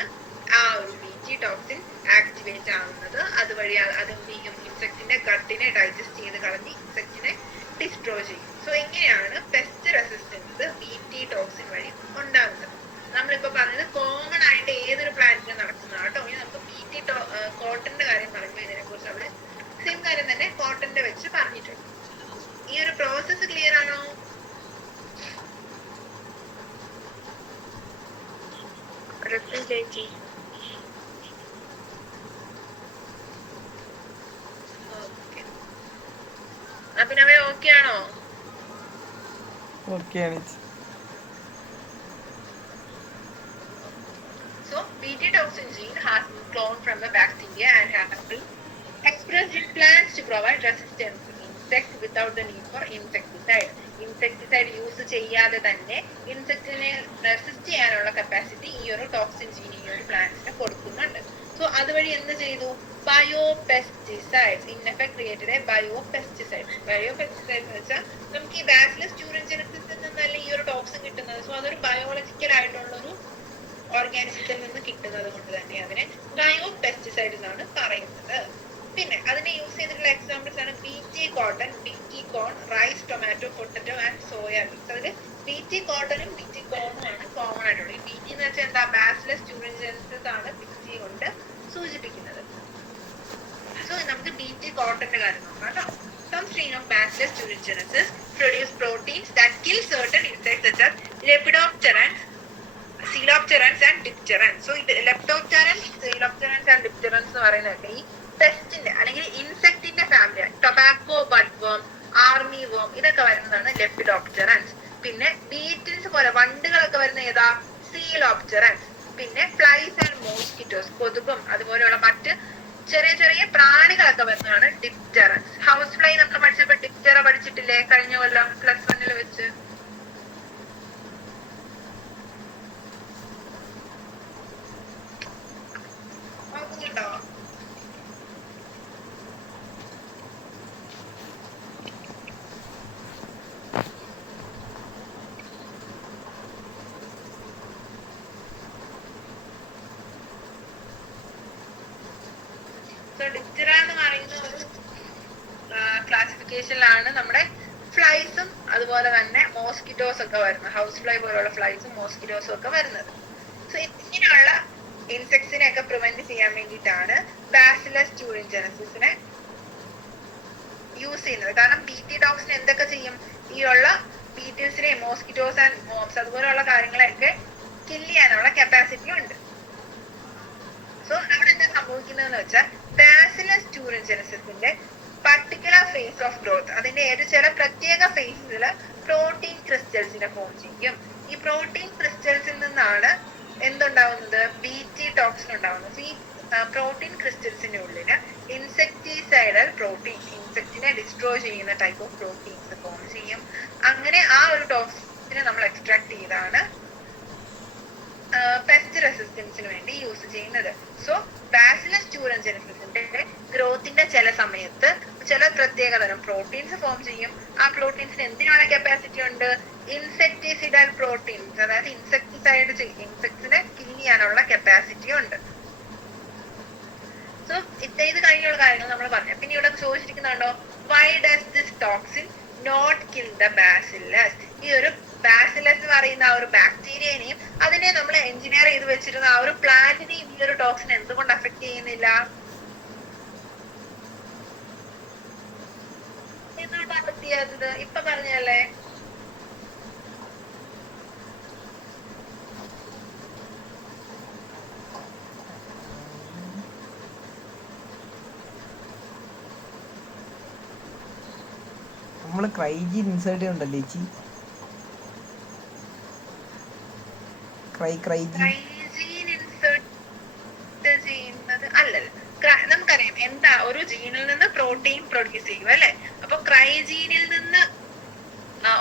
ആ ഒരു BT ടോക്സിൻ ആക്ടിവേറ്റ് ആവുന്നത്. അതുവഴി അതെന്ത് ചെയ്യും? ഇൻസെക്ടിന്റെ ഗട്ടിനെ ഡൈജസ്റ്റ് ചെയ്ത് കളഞ്ഞ് ഇൻസെക്ടിനെ ഡിസ്ട്രോയ് ചെയ്യും. സോ ഇങ്ങനെയാണ് പെസ്റ്റ് റെസിസ്റ്റൻസ് BT ടോക്സിൻ വഴി ഉണ്ടാകുന്നത്. നമ്മളിപ്പോ പറഞ്ഞത് കോമൺ ആയിട്ട് ഏതൊരു പ്ലാന്റിനും നടക്കുന്നതാണ് കേട്ടോ. ഇനി നമുക്ക് BT കോട്ടന്റെ കാര്യം പറയുമ്പോൾ ഇതിനെ കുറിച്ച് അവിടെ സെയിം കാര്യം തന്നെ കോട്ടന്റെ വെച്ച് പറഞ്ഞിട്ടുണ്ട്. ഈ ഒരു പ്രോസസ് ക്ലിയർ ആണോ? അഭിനവേ ഓക്കെ ആണോ? ഓക്കെയാണ്. So BT toxin gene has been cloned from the bacteria and has been expressed in plants to provide resistance to insect without the need for insecticide. Insecticide use ചെയ്യാതെ തന്നെ ഇൻസെക്ടിനെ resist ചെയ്യാനുള്ള capacity ഈ ഒരു toxin gene ഈ ഒരു പ്ലാന്റ്സിന് കൊടുക്കുന്നുണ്ട്. So അതുവഴി എന്ത് ചെയ്തു? Biopesticides in effect created a biopesticide. Biopesticide എന്ന് വെച്ചാൽ നമുക്ക് ഈ ബാസിലസ് ട്യൂറിൻജനസിസിൽ നിന്നല്ല ഈ ഒരു ടോക്സിൻ കിട്ടുന്നത്. സോ അതൊരു ബയോളജിക്കൽ ആയിട്ടുള്ളൊരു ഓർഗാനിസത്തിൽ നിന്ന് കിട്ടുന്നത് കൊണ്ട് തന്നെ അതിനെ ബയോപെസ്റ്റിസൈഡ് എന്നാണ് പറയുന്നത്. പിന്നെ അതിനെ യൂസ് ചെയ്തിട്ടുള്ള എക്സാമ്പിൾസ് ആണ് BT cotton, BT corn, rice, tomato, potato and soybeans. അതിൽ BT കോട്ടണും BT കോണും ആണ് കോമൺ ആയിട്ടുള്ളത്. ഈ BT എന്ന് വെച്ചാൽ എന്താ? ബാസിലസ് ട്യൂറിൻജനസിസ് ആണ് BT കൊണ്ട് സൂചിപ്പിക്കുന്നത്. സോ നമുക്ക് BT കോട്ടന്റെ കാര്യം നോക്കാം കേട്ടോ. Some strain of Bacillus thuringiensis produce proteins that kill certain insects such as Lepidopterans, Coelopterans and Dipterans. So Lepidopterans, Coelopterans and Dipterans എന്ന് പറയുന്നതൊക്കെ ഈ പെസ്റ്റിന്റെ അല്ലെങ്കിൽ ഇൻസെക്ടിന്റെ ഫാമിലി. ടൊബാക്കോ ബഡ് വേം, ആർമി വേം, ഇതൊക്കെ വരുന്നതാണ് ലെപ്പിഡോപ്റ്ററൻസ്. പിന്നെ ബീറ്റിൽസ് പോലെ വണ്ടുകളൊക്കെ വരുന്ന ഏതാ? സീലോപ്റ്ററൻസ്. പിന്നെ ഫ്ലൈസ് ആൻഡ് മോസ്കിറ്റോസ്, കൊതുകും അതുപോലെയുള്ള മറ്റ് ചെറിയ ചെറിയ പ്രാണികളൊക്കെ വരുന്നതാണ് ഡിപ്റ്ററൻസ്. ഹൗസ് ഫ്ലൈ നമ്മൾ പഠിച്ചപ്പോ ഡിപ്റ്ററ പഠിച്ചിട്ടില്ലേ കഴിഞ്ഞ കൊല്ലം +1 വെച്ച്? ഓർക്കുന്നുണ്ടോ? സോ ഡിപ്റ്ററ എന്ന് പറയുന്ന ഒരു ക്ലാസിഫിക്കേഷനിലാണ് നമ്മുടെ ഫ്ലൈസും അതുപോലെ തന്നെ മോസ്കിറ്റോസ് ഒക്കെ വരുന്നത്. ഹൗസ് ഫ്ലൈ പോലുള്ള ഫ്ലൈസും മോസ്കിറ്റോസും ഒക്കെ വരുന്നത്. സോ ഇങ്ങനെയുള്ള ഇൻസെക്ട്സിനെ ഒക്കെ പ്രിവെന്റ് ചെയ്യാൻ വേണ്ടിയിട്ടാണ് ബാസിലസ് ട്യൂറിൻജനസിസിനെ യൂസ് ചെയ്യുന്നത്. കാരണം ബീറ്റി ഡോഗ്സിന് എന്തൊക്കെ ചെയ്യും? ഈ ഉള്ള ബീറ്റിൽസിനെ, മോസ്കിറ്റോസ് ആൻഡ് മോബ്സ് അതുപോലെയുള്ള കാര്യങ്ങളൊക്കെ കില്ല് ചെയ്യാനുള്ള കപ്പാസിറ്റി ഉണ്ട്. സോ അവിടെ എന്താ സംഭവിക്കുന്നതെന്ന് വെച്ചാൽ ബാസിലസ് ട്യൂറിൻജനസിന്റെ പർട്ടിക്കുലർ ഫേസ് ഓഫ് ഗ്രോത്ത്, അതിന്റെ ചില പ്രത്യേക ഫേസിൽ പ്രോട്ടീൻ ക്രിസ്റ്റൽസിനെ ഫോം ചെയ്യും. ഈ പ്രോട്ടീൻ ക്രിസ്റ്റൽസിൽ നിന്നാണ് എന്തുണ്ടാവുന്നത്? ബീറ്റി ടോക്സിൻ ഉണ്ടാവുന്നത്. ഈ പ്രോട്ടീൻ ക്രിസ്റ്റൽസിന്റെ ഉള്ളില് ഇൻസെക്ടിസൈഡൽ പ്രോട്ടീൻ, ഇൻസെക്റ്റിനെ ഡിസ്ട്രോയ് ചെയ്യുന്ന ടൈപ്പ് ഓഫ് പ്രോട്ടീൻസ് ഫോം ചെയ്യും. അങ്ങനെ ആ ഒരു ടോക്സിനെ നമ്മൾ എക്സ്ട്രാക്ട് ചെയ്താണ് പെസ്റ്റ് റെസിസ്റ്റൻസിന് വേണ്ടി യൂസ് ചെയ്യുന്നത്. സോ ബാസിലസ് ട്യൂറിൻജനസിന്റെ ഗ്രോത്തിന്റെ ചില സമയത്ത് ചില പ്രത്യേകതരം പ്രോട്ടീൻസ് ഫോം ചെയ്യും. ആ പ്രോട്ടീൻസിന് എന്തിനാണ് കപ്പാസിറ്റി ഉണ്ട്? ഇൻസെക്ടിസൈഡൽ പ്രോട്ടീൻസ്, അതായത് ഇൻസെക്ട്സിനെ കിൽ ചെയ്യാനുള്ള കപ്പാസിറ്റി ഉണ്ട്. സോ ഇത് കഴിഞ്ഞുള്ള കാര്യങ്ങൾ നമ്മൾ പറഞ്ഞു. പിന്നെ ഇവിടെ ചോദിച്ചിരിക്കുന്നുണ്ടോ, why does this toxin not kill the Bacillus? ഈ ഒരു ബാസിലസ് എന്ന് പറയുന്ന ആ ഒരു ബാക്ടീരിയനെയും അതിനെ നമ്മൾ എഞ്ചിനീയർ ചെയ്ത് വെച്ചിരുന്ന ആ ഒരു പ്ലാന്റിനെയും ഈ ഒരു ടോക്സിൻ എന്തുകൊണ്ട് അഫക്ട് ചെയ്യുന്നില്ല? എന്തുകൊണ്ട് അഫക്ട് ചെയ്യാത്തത്? ഇപ്പൊ പറഞ്ഞല്ലേ. നമ്മള് ക്രൈജി ഇൻസേർട്ട് ചെയ്യുന്നുണ്ടല്ലേ ചേച്ചി? ക്രൈജീൻ ഇൻസേർട്ട് ചെയ്യുന്നത് അല്ലല്ലോ. നമുക്കറിയാം എന്താ, ഒരു ജീനിൽ നിന്ന് പ്രോട്ടീൻ പ്രൊഡ്യൂസ് ചെയ്യും അല്ലെ. അപ്പൊ ക്രൈജീനിൽ നിന്ന്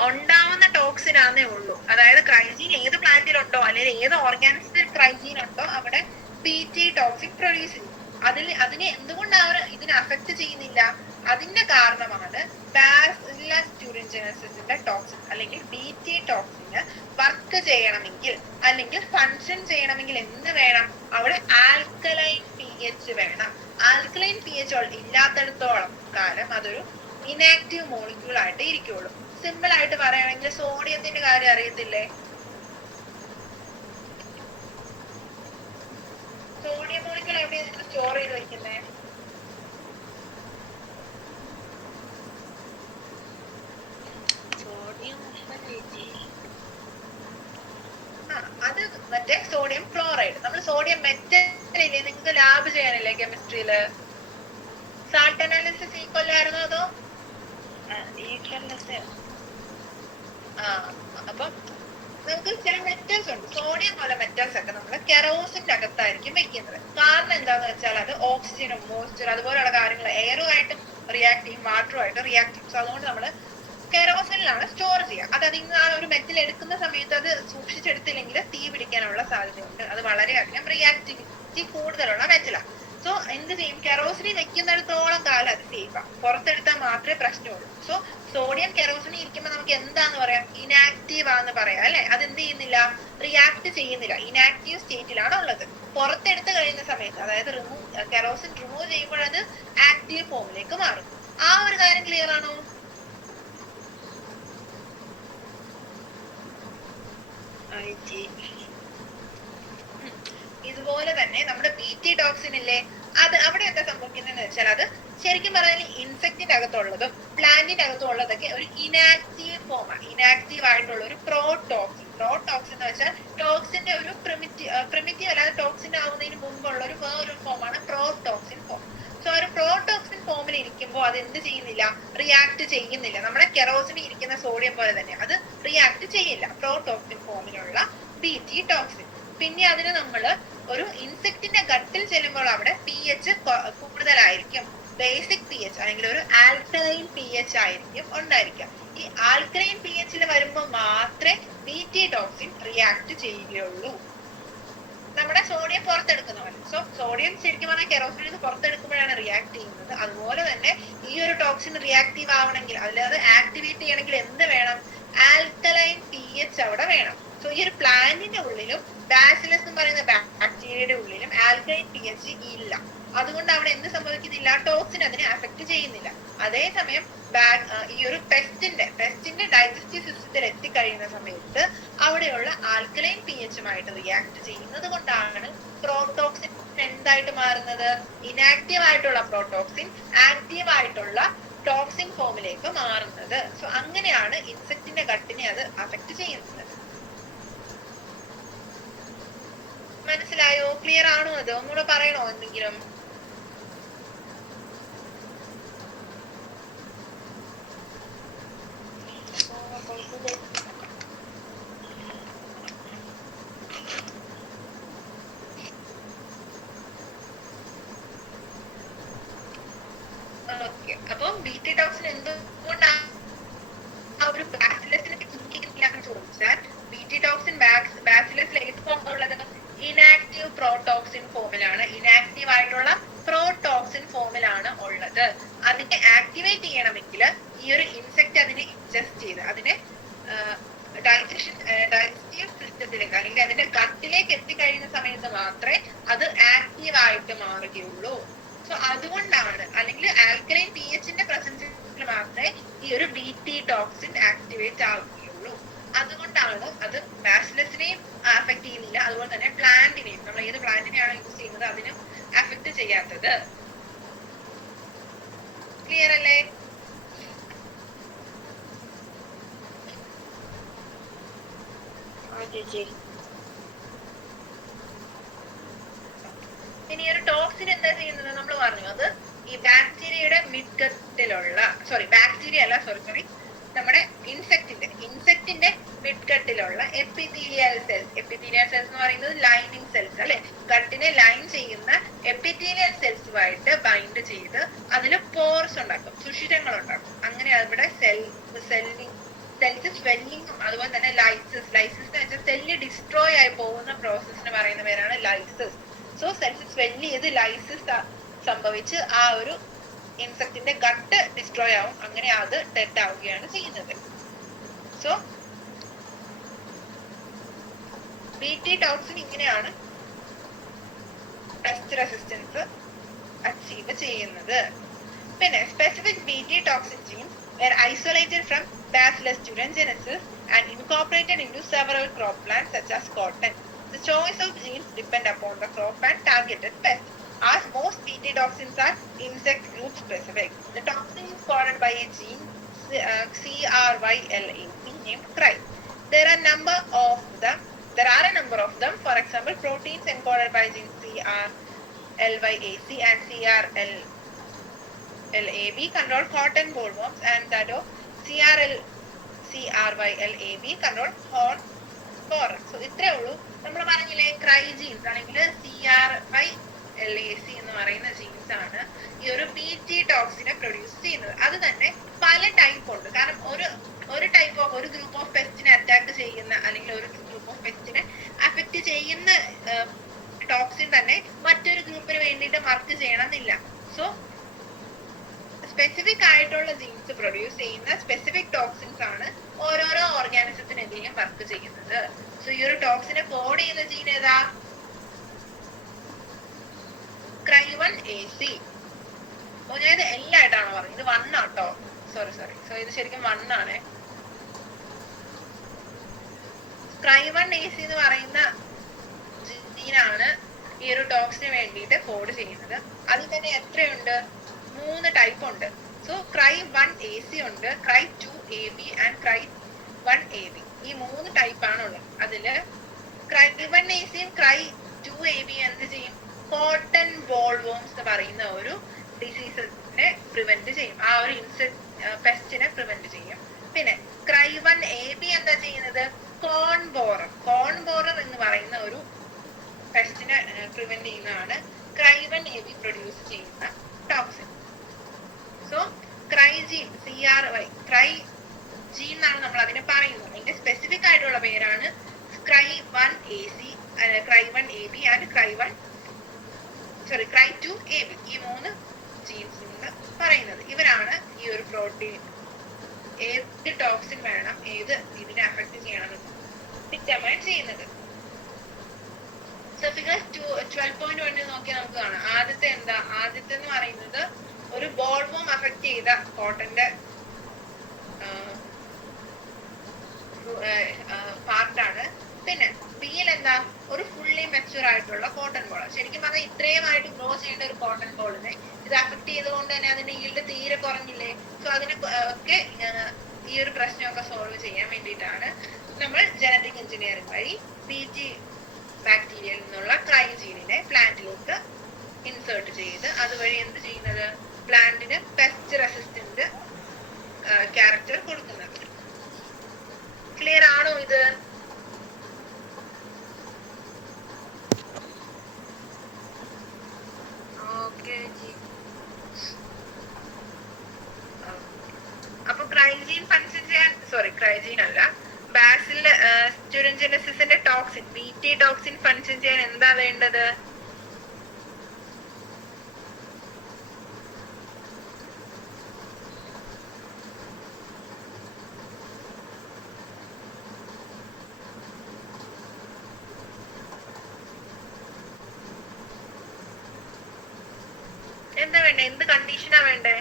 ഉണ്ടാവുന്ന ടോക്സിൻ ആണേ ഉള്ളൂ. അതായത് ക്രൈജീൻ ഏത് പ്ലാന്റിലുണ്ടോ അല്ലെങ്കിൽ ഏത് ഓർഗാനിസത്തിൽ ക്രൈജീൻ ഉണ്ടോ അവിടെ ബീറ്റി ടോക്സിൻ പ്രൊഡ്യൂസ് ചെയ്യും. അതിനെ എന്തുകൊണ്ട് അവർ ഇതിനെ അഫക്ട് ചെയ്യുന്നില്ല? അതിന്റെ കാരണമാണ് ബാസിലസ് ട്യൂറിൻജനസിന്റെ ടോക്സിൻ അല്ലെങ്കിൽ ബീറ്റി ടോക്സിന് വർക്ക് ചെയ്യണമെങ്കിൽ അല്ലെങ്കിൽ ഫങ്ഷൻ ചെയ്യണമെങ്കിൽ എന്ത് വേണം? അവിടെ ആൽക്കലൈൻ pH വേണം. ആൽക്കലൈൻ pH ഇല്ലാത്തടത്തോളം കാലം അതൊരു ഇനാക്റ്റീവ് മോളിക്യൂൾ ആയിട്ട് ഇരിക്കുള്ളൂ. സിമ്പിൾ ആയിട്ട് പറയുകയാണെങ്കിൽ സോഡിയത്തിന്റെ കാര്യം അറിയത്തില്ലേ? സോഡിയം മോളിക്യൂൾ എവിടെയാണ് സ്റ്റോർ ചെയ്ത് വെക്കുന്നത്? അത് മറ്റേ സോഡിയം ക്ലോറൈഡ്. നമ്മൾ സോഡിയം മെറ്റലില്ലേ, നിങ്ങൾക്ക് ലാബ് ചെയ്യാനില്ലേ കെമിസ്ട്രിയില്? സാൾട്ട് അനാലിസിസ് ഈക്വലായിരുന്നോ അതോ? അപ്പം നമുക്ക് ചില മെറ്റൽസ് ഉണ്ട്, സോഡിയം പോലെ മെറ്റൽസ് ഒക്കെ നമ്മൾ കെറോസിന്റെ അകത്തായിരിക്കും വെക്കുന്നത്. കാരണം എന്താന്ന് വെച്ചാൽ അത് ഓക്സിജനും മോയ്സ്ചർ അതുപോലെയുള്ള കാര്യങ്ങൾ എയറുമായിട്ടും റിയാക്ട് ചെയ്യും, വാട്ടറുമായിട്ട് റിയാക്ട് ചെയ്യും. സോ അതുകൊണ്ട് നമ്മൾ കെറോസിനിലാണ് സ്റ്റോർ ചെയ്യുക. അത് അതിൽ നിന്ന് ആ ഒരു മെറ്റൽ എടുക്കുന്ന സമയത്ത് അത് സൂക്ഷിച്ചെടുത്തില്ലെങ്കിൽ തീ പിടിക്കാനുള്ള സാധ്യതയുണ്ട്. അത് വളരെയധികം റിയാക്ടിവിറ്റി കൂടുതലുള്ള മെറ്റലാണ്. സോ എന്ത് ചെയ്യും? കെറോസിനി വെക്കുന്നിടത്തോളം കാലം അത് സേഫാണ്. പുറത്തെടുത്താൽ മാത്രമേ പ്രശ്നമുള്ളൂ. സോ സോഡിയം കെറോസിനി ഇരിക്കുമ്പോൾ നമുക്ക് എന്താന്ന് പറയാം? ഇനാക്റ്റീവ് ആണെന്ന് പറയാം അല്ലെ. അത് എന്ത് ചെയ്യുന്നില്ല? റിയാക്ട് ചെയ്യുന്നില്ല, ഇനാക്റ്റീവ് സ്റ്റേറ്റിലാണ് ഉള്ളത്. പുറത്തെടുത്ത് കഴിയുന്ന സമയത്ത്, അതായത് കെറോസിൻ റിമൂവ് ചെയ്യുമ്പോൾ അത് ആക്റ്റീവ് ഫോമിലേക്ക് മാറും. ആ ഒരു കാര്യം ക്ലിയർ ആണോ? ഇതുപോലെ തന്നെ നമ്മുടെ ബീറ്റി ടോക്സിൻ ഇല്ലേ, അത് അവിടെ എന്താ സംഭവിക്കുന്നതെന്ന് വെച്ചാൽ അത് ശരിക്കും പറഞ്ഞാൽ ഇൻസെക്റ്റിന്റെ അകത്തുള്ളതും പ്ലാന്റിന്റെ അകത്തും ഉള്ളതൊക്കെ ഒരു ഇനാക്റ്റീവ് ഫോമാണ്. ഇനാക്റ്റീവ് ആയിട്ടുള്ള ഒരു പ്രോടോക്സിൻ. പ്രോടോക്സിൻ എന്ന് വെച്ചാൽ ടോക്സിന്റെ ഒരു പ്രിമിറ്റീവ് അല്ലാതെ ടോക്സിൻ ആവുന്നതിന് മുമ്പുള്ള ഒരു വേറൊരു ഫോമാണ് പ്രോടോക്സിൻ ഫോം. സോ ഒരു പ്രോടോക്സിൻ ഫോമിൽ ഇരിക്കുമ്പോൾ അത് എന്ത് ചെയ്യുന്നില്ല, റിയാക്ട് ചെയ്യുന്നില്ല. നമ്മുടെ കെറോസിനിൽ ഇരിക്കുന്ന സോഡിയം പോലെ തന്നെ അത് റിയാക്ട് ചെയ്യില്ല പ്രോടോക്സിൻ ഫോമിലുള്ള BT ടോക്സിൻ. പിന്നെ അതിന് നമ്മൾ ഒരു ഇൻസെക്റ്റിന്റെ ഗട്ടിൽ ചെല്ലുമ്പോൾ അവിടെ pH കൂടുതലായിരിക്കും. ബേസിക് pH അല്ലെങ്കിൽ ഒരു ആൽക്കലൈൻ pH ആയിരിക്കും ഉണ്ടായിരിക്കുക. ഈ ആൽക്കലൈൻ pHൽ വരുമ്പോൾ മാത്രമേ BT ടോക്സിൻ റിയാക്ട് ചെയ്യുകയുള്ളൂ. നമ്മുടെ സോഡിയം പുറത്തെടുക്കുന്ന പോലെ. സോ സോഡിയം ശരിക്കും പറഞ്ഞാൽ കെറോസിനിൽ നിന്ന് പുറത്തെടുക്കുമ്പോഴാണ് റിയാക്ട് ചെയ്യുന്നത്. അതുപോലെ തന്നെ ഈ ഒരു ടോക്സിൻ റിയാക്റ്റീവ് ആവണമെങ്കിൽ, അല്ലാതെ ആക്ടിവേറ്റ് ചെയ്യണമെങ്കിൽ എന്ത് വേണം, ആൽക്കലൈൻ pH അവിടെ വേണം. സോ ഈ ഒരു പ്ലാന്റിന്റെ ഉള്ളിലും ബാസിലസ് എന്ന് പറയുന്ന ബാക്ടീരിയയുടെ ഉള്ളിലും ആൽക്കലൈൻ pH ഇല്ല. അതുകൊണ്ട് അവിടെ എന്ത് സംഭവിക്കുന്നില്ല, ടോക്സിൻ അതിനെ അഫക്ട് ചെയ്യുന്നില്ല. അതേസമയം ഈ ഒരു പെസ്റ്റിന്റെ ഡൈജസ്റ്റീവ് സിസ്റ്റത്തിൽ എത്തിക്കഴിയുന്ന സമയത്ത് അവിടെയുള്ള ആൽക്കലൈൻ pHുമായിട്ട് റിയാക്ട് ചെയ്യുന്നത് കൊണ്ടാണ് പ്രോടോക്സിൻ എന്തായിട്ട് മാറുന്നത്, ഇനാക്റ്റീവ് ആയിട്ടുള്ള പ്രോടോക്സിൻ ആക്റ്റീവ് ആയിട്ടുള്ള ടോക്സിൻ ഫോമിലേക്ക് മാറുന്നത്. സോ അങ്ങനെയാണ് ഇൻസെക്റ്റിന്റെ ഗട്ടിനെ അത് അഫക്ട് ചെയ്യുന്നത്. മനസ്സിലായോ? ക്ലിയർ ആണോ? അത് ഒന്നുകൂടെ പറയണോ എന്തെങ്കിലും? ഓക്കെ, അപ്പം BT ടോക്സിൻ എന്തുകൊണ്ടാണ് ആ ഒരു ബാസിലസിനെ എന്ന് ചോദിച്ചാൽ, BT ടോക്സിൻ ബാസിലസിൽ ഏത് ഫോമിലുള്ളത്, ഇനാക്റ്റീവ് പ്രോടോക്സിൻ ഫോമിലാണ്. ഇനാക്റ്റീവ് ആയിട്ടുള്ള പ്രോടോക്സിൻ ഫോമിലാണ് ഉള്ളത്. അതിനെ ആക്ടിവേറ്റ് ചെയ്യണമെങ്കിൽ ഈ ഒരു ഇൻസെക്ട് അതിനെ ഇൻജസ്റ്റ് ചെയ്ത് അതിനെ ഡൈജസ്റ്റീവ് സിസ്റ്റത്തിലേക്ക് അല്ലെങ്കിൽ അതിന്റെ ഗട്ടിലേക്ക് എത്തിക്കഴിയുന്ന സമയത്ത് മാത്രമേ അത് ആക്റ്റീവ് ആയിട്ട് മാറുകയുള്ളൂ. സോ അതുകൊണ്ടാണ്, അല്ലെങ്കിൽ ആൽക്കലൈൻ pHന്റെ പ്രസൻസിൽ മാത്രമേ ഈ ഒരു BT ടോക്സിൻ ആക്ടിവേറ്റ് ആവുകയുള്ളൂ. അതുകൊണ്ടാണ് അത് ബാസിലസിനെയും അഫക്ട് ചെയ്യുന്നില്ല, അതുപോലെ തന്നെ പ്ലാന്റിനെയും, നമ്മൾ ഏത് പ്ലാന്റിനെയാണോ യൂസ് ചെയ്യുന്നത് അതിനും അഫക്ട് ചെയ്യാത്തത്. ക്ലിയർ അല്ലേ? ഇനി ഒരു ടോക്സിൻ എന്താ ചെയ്യുന്നത് നമ്മൾ പറഞ്ഞു, അത് ഈ ബാക്ടീരിയയുടെ മിഡ്ഗട്ടിലുള്ള നമ്മുടെ ഇൻസെക്റ്റിന്റെ മിഡ്ഗട്ടിലുള്ള എപ്പിത്തീലിയൽ സെൽസ് എന്ന് പറയുന്നത് ലൈനിങ് സെൽസ് അല്ലെ, ഗട്ടിനെ ലൈൻ ചെയ്യുന്ന എപ്പിത്തീലിയൽ സെൽസുമായിട്ട് ബൈൻഡ് ചെയ്ത് അതിൽ പോർസ് ഉണ്ടാക്കും, സുഷിരങ്ങൾ ഉണ്ടാക്കും. അങ്ങനെ അവിടെ സെൽസ് സ്വെല്ലിങ്ങും അതുപോലെ തന്നെ ലൈസിസ് എന്ന് വെച്ചാൽ സെല്ല് ഡിസ്ട്രോയ് ആയി പോകുന്ന പ്രോസസ്സിന് പറയുന്ന പേരാണ് ലൈസിസ്. സോ സെൽസ് സ്വെല്ല് ചെയ്ത് ലൈസിസ് സംഭവിച്ച് ആ ഒരു ഇൻസെക്റ്റിന്റെ ഗട്ട് ഡിസ്ട്രോയ് ആവും. അങ്ങനെ അത് ഡെഡ് ആവുകയാണ് ചെയ്യുന്നത്. സോ BT ടോക്സിൻ ഇങ്ങനെയാണ് പെസ്റ്റ് റെസിസ്റ്റൻസ് അച്ചീവ് ചെയ്യുന്നത്. പിന്നെ specific BT toxin genes were isolated from Bacillus thuringiensis and incorporated into several crop plants such as cotton. The choice of genes depend upon the crop and targeted pest. As most BT toxins are insect group specific, the toxin is coded by a gene CRYLAC named CRY. There are a number of them. For example, proteins encoded by gene CRLYAC and CRLAB control cotton bollworms, and that of CRYLAB control horn borer. So ഇത്രേ ഉള്ളൂ. നമ്മൾ പറഞ്ഞില്ലേ cry jeans അല്ലെങ്കിൽ CRYLAC എന്ന് പറയുന്ന jeans ആണ് ഈ ഒരു BT ടോക്സിനെ പ്രൊഡ്യൂസ് ചെയ്യുന്നത്. അത് തന്നെ പല ടൈപ്പ് ഉണ്ട്. കാരണം ഒരു ടൈപ്പ് ഓഫ് ഒരു ഗ്രൂപ്പ് ഓഫ് പെസ്റ്റിനെ അറ്റാക്ക് ചെയ്യുന്ന അല്ലെങ്കിൽ ഒരു ഗ്രൂപ്പ് ഓഫ് പെസ്റ്റിനെ അഫക്ട് ചെയ്യുന്ന ടോക്സിൻ തന്നെ മറ്റൊരു ഗ്രൂപ്പിന് വേണ്ടിയിട്ട് വർക്ക് ചെയ്യണമെന്നില്ല. സോ സ്പെസിഫിക് ആയിട്ടുള്ള ജീൻസ് പ്രൊഡ്യൂസ് ചെയ്യുന്ന സ്പെസിഫിക് ടോക്സിൻസ് ആണ് ഓരോരോ ഓർഗാനിസത്തിനെതിരെയും വർക്ക് ചെയ്യുന്നത്. സോ ഈ ഒരു ടോക്സിനെ കോഡ് ചെയ്യുന്ന ജീൻ ഏതാ? CRY1AC. ഞാൻ ഇത് എല്ലായിട്ടാണോ പറഞ്ഞത്? ഇത് 1 ആട്ടോ. സോറി. സോ ഇത് ശരിക്കും 1 ആണ്. CRY1AC എന്ന് പറയുന്ന ജീനാണ് ഈ ഒരു ടോക്സിന് വേണ്ടിയിട്ട് കോഡ് ചെയ്യുന്നത്. അതിൽ തന്നെ എത്രയുണ്ട്? 3 ടൈപ്പ് ഉണ്ട്. സോ CRY1AC ഉണ്ട്, CRY2AB ആൻഡ് CRY1AB. ഈ 3 ടൈപ്പ് ആണുള്ളത്. അതില് CRY1AC യും CRY2AB എന്ത് ചെയ്യും? കോട്ടൺ ബോൾവോംസ് എന്ന് പറയുന്ന ഒരു ഡിസീസസിനെ പ്രിവെന്റ് ചെയ്യും, ആ ഒരു പെസ്റ്റിനെ പ്രിവെന്റ് ചെയ്യും. പിന്നെ ക്രൈവൺ AB എന്താ ചെയ്യുന്നത്? കോൺ ബോറർ എന്ന് പറയുന്ന ഒരു പെസ്റ്റിനെ പ്രിവെന്റ് ചെയ്യുന്നതാണ് ക്രൈവൺ AB പ്രൊഡ്യൂസ് ചെയ്യുന്ന ടോക്സിൻ. സോ ക്രൈജീൻ, ക്രൈജീൻ എന്നാണ് നമ്മൾ അതിനെ പറയുന്നത്. അതിന്റെ സ്പെസിഫിക് ആയിട്ടുള്ള പേരാണ് Cry1AC, Cry1AB ആൻഡ് Cry2AB. ഈ 3 ജീൻസ് പറയുന്നത്. ഇവരാണ് ഈ ഒരു പ്രോട്ടീൻ ഏത് ടോക്സിൻ വേണം, ഏത് ഇതിനെ അഫക്ട് ചെയ്യണം ഡിറ്റർമൈൻ ചെയ്യുന്നത്. സോ ഫിഗർ 12.1 നോക്കിയാൽ നമുക്ക് കാണാം. ആദ്യത്തെ എന്ന് പറയുന്നത് ഒരു ബോൾവോം അഫക്ട് ചെയ്ത കോട്ടന്റെ പാർട്ടാണ്. പിന്നെ ബിയിൽ ഒരു ഫുള്ളി മെച്യൂർ ആയിട്ടുള്ള കോട്ടൺ ബോൾ. ശരിക്കും പറഞ്ഞാൽ ഇത്രയുമായിട്ട് ഗ്രോ ചെയ്യേണ്ട ഒരു കോട്ടൺ ബോളിനെ ഇത് അഫക്ട് ചെയ്തുകൊണ്ട് തന്നെ അതിന്റെ ഈൽഡ് തീരെ കുറഞ്ഞില്ലേ. സോ അതിനെ ഒക്കെ ഈ ഒരു പ്രശ്നമൊക്കെ സോൾവ് ചെയ്യാൻ വേണ്ടിയിട്ടാണ് നമ്മൾ ജനറ്റിക് എഞ്ചിനീയറിംഗ് വഴി BT ബാക്ടീരിയയിൽ നിന്നുള്ള ക്രൈജീനിനെ പ്ലാന്റിലേക്ക് ഇൻസേർട്ട് ചെയ്ത് അതുവഴി എന്ത് ചെയ്യുന്നത്? പ്ലാന്റിന് പെസ്റ്റ് റെസിസ്റ്റന്റ് ക്യാരക്ടർ കൊടുക്കുന്നത്. ക്ലിയർ ആണോ ഇത്? അപ്പൊ ക്രൈജീൻ അല്ല, ബാസിൽ സ്റ്റുഡന്റോജനസിന്റെ ടോക്സിൻ BT ടോക്സിൻ ഫങ്ഷൻ ചെയ്യാൻ എന്താ വേണ്ടത്? എന്താ വേണ്ടേ? എന്ത് കണ്ടീഷനാ വേണ്ടേ?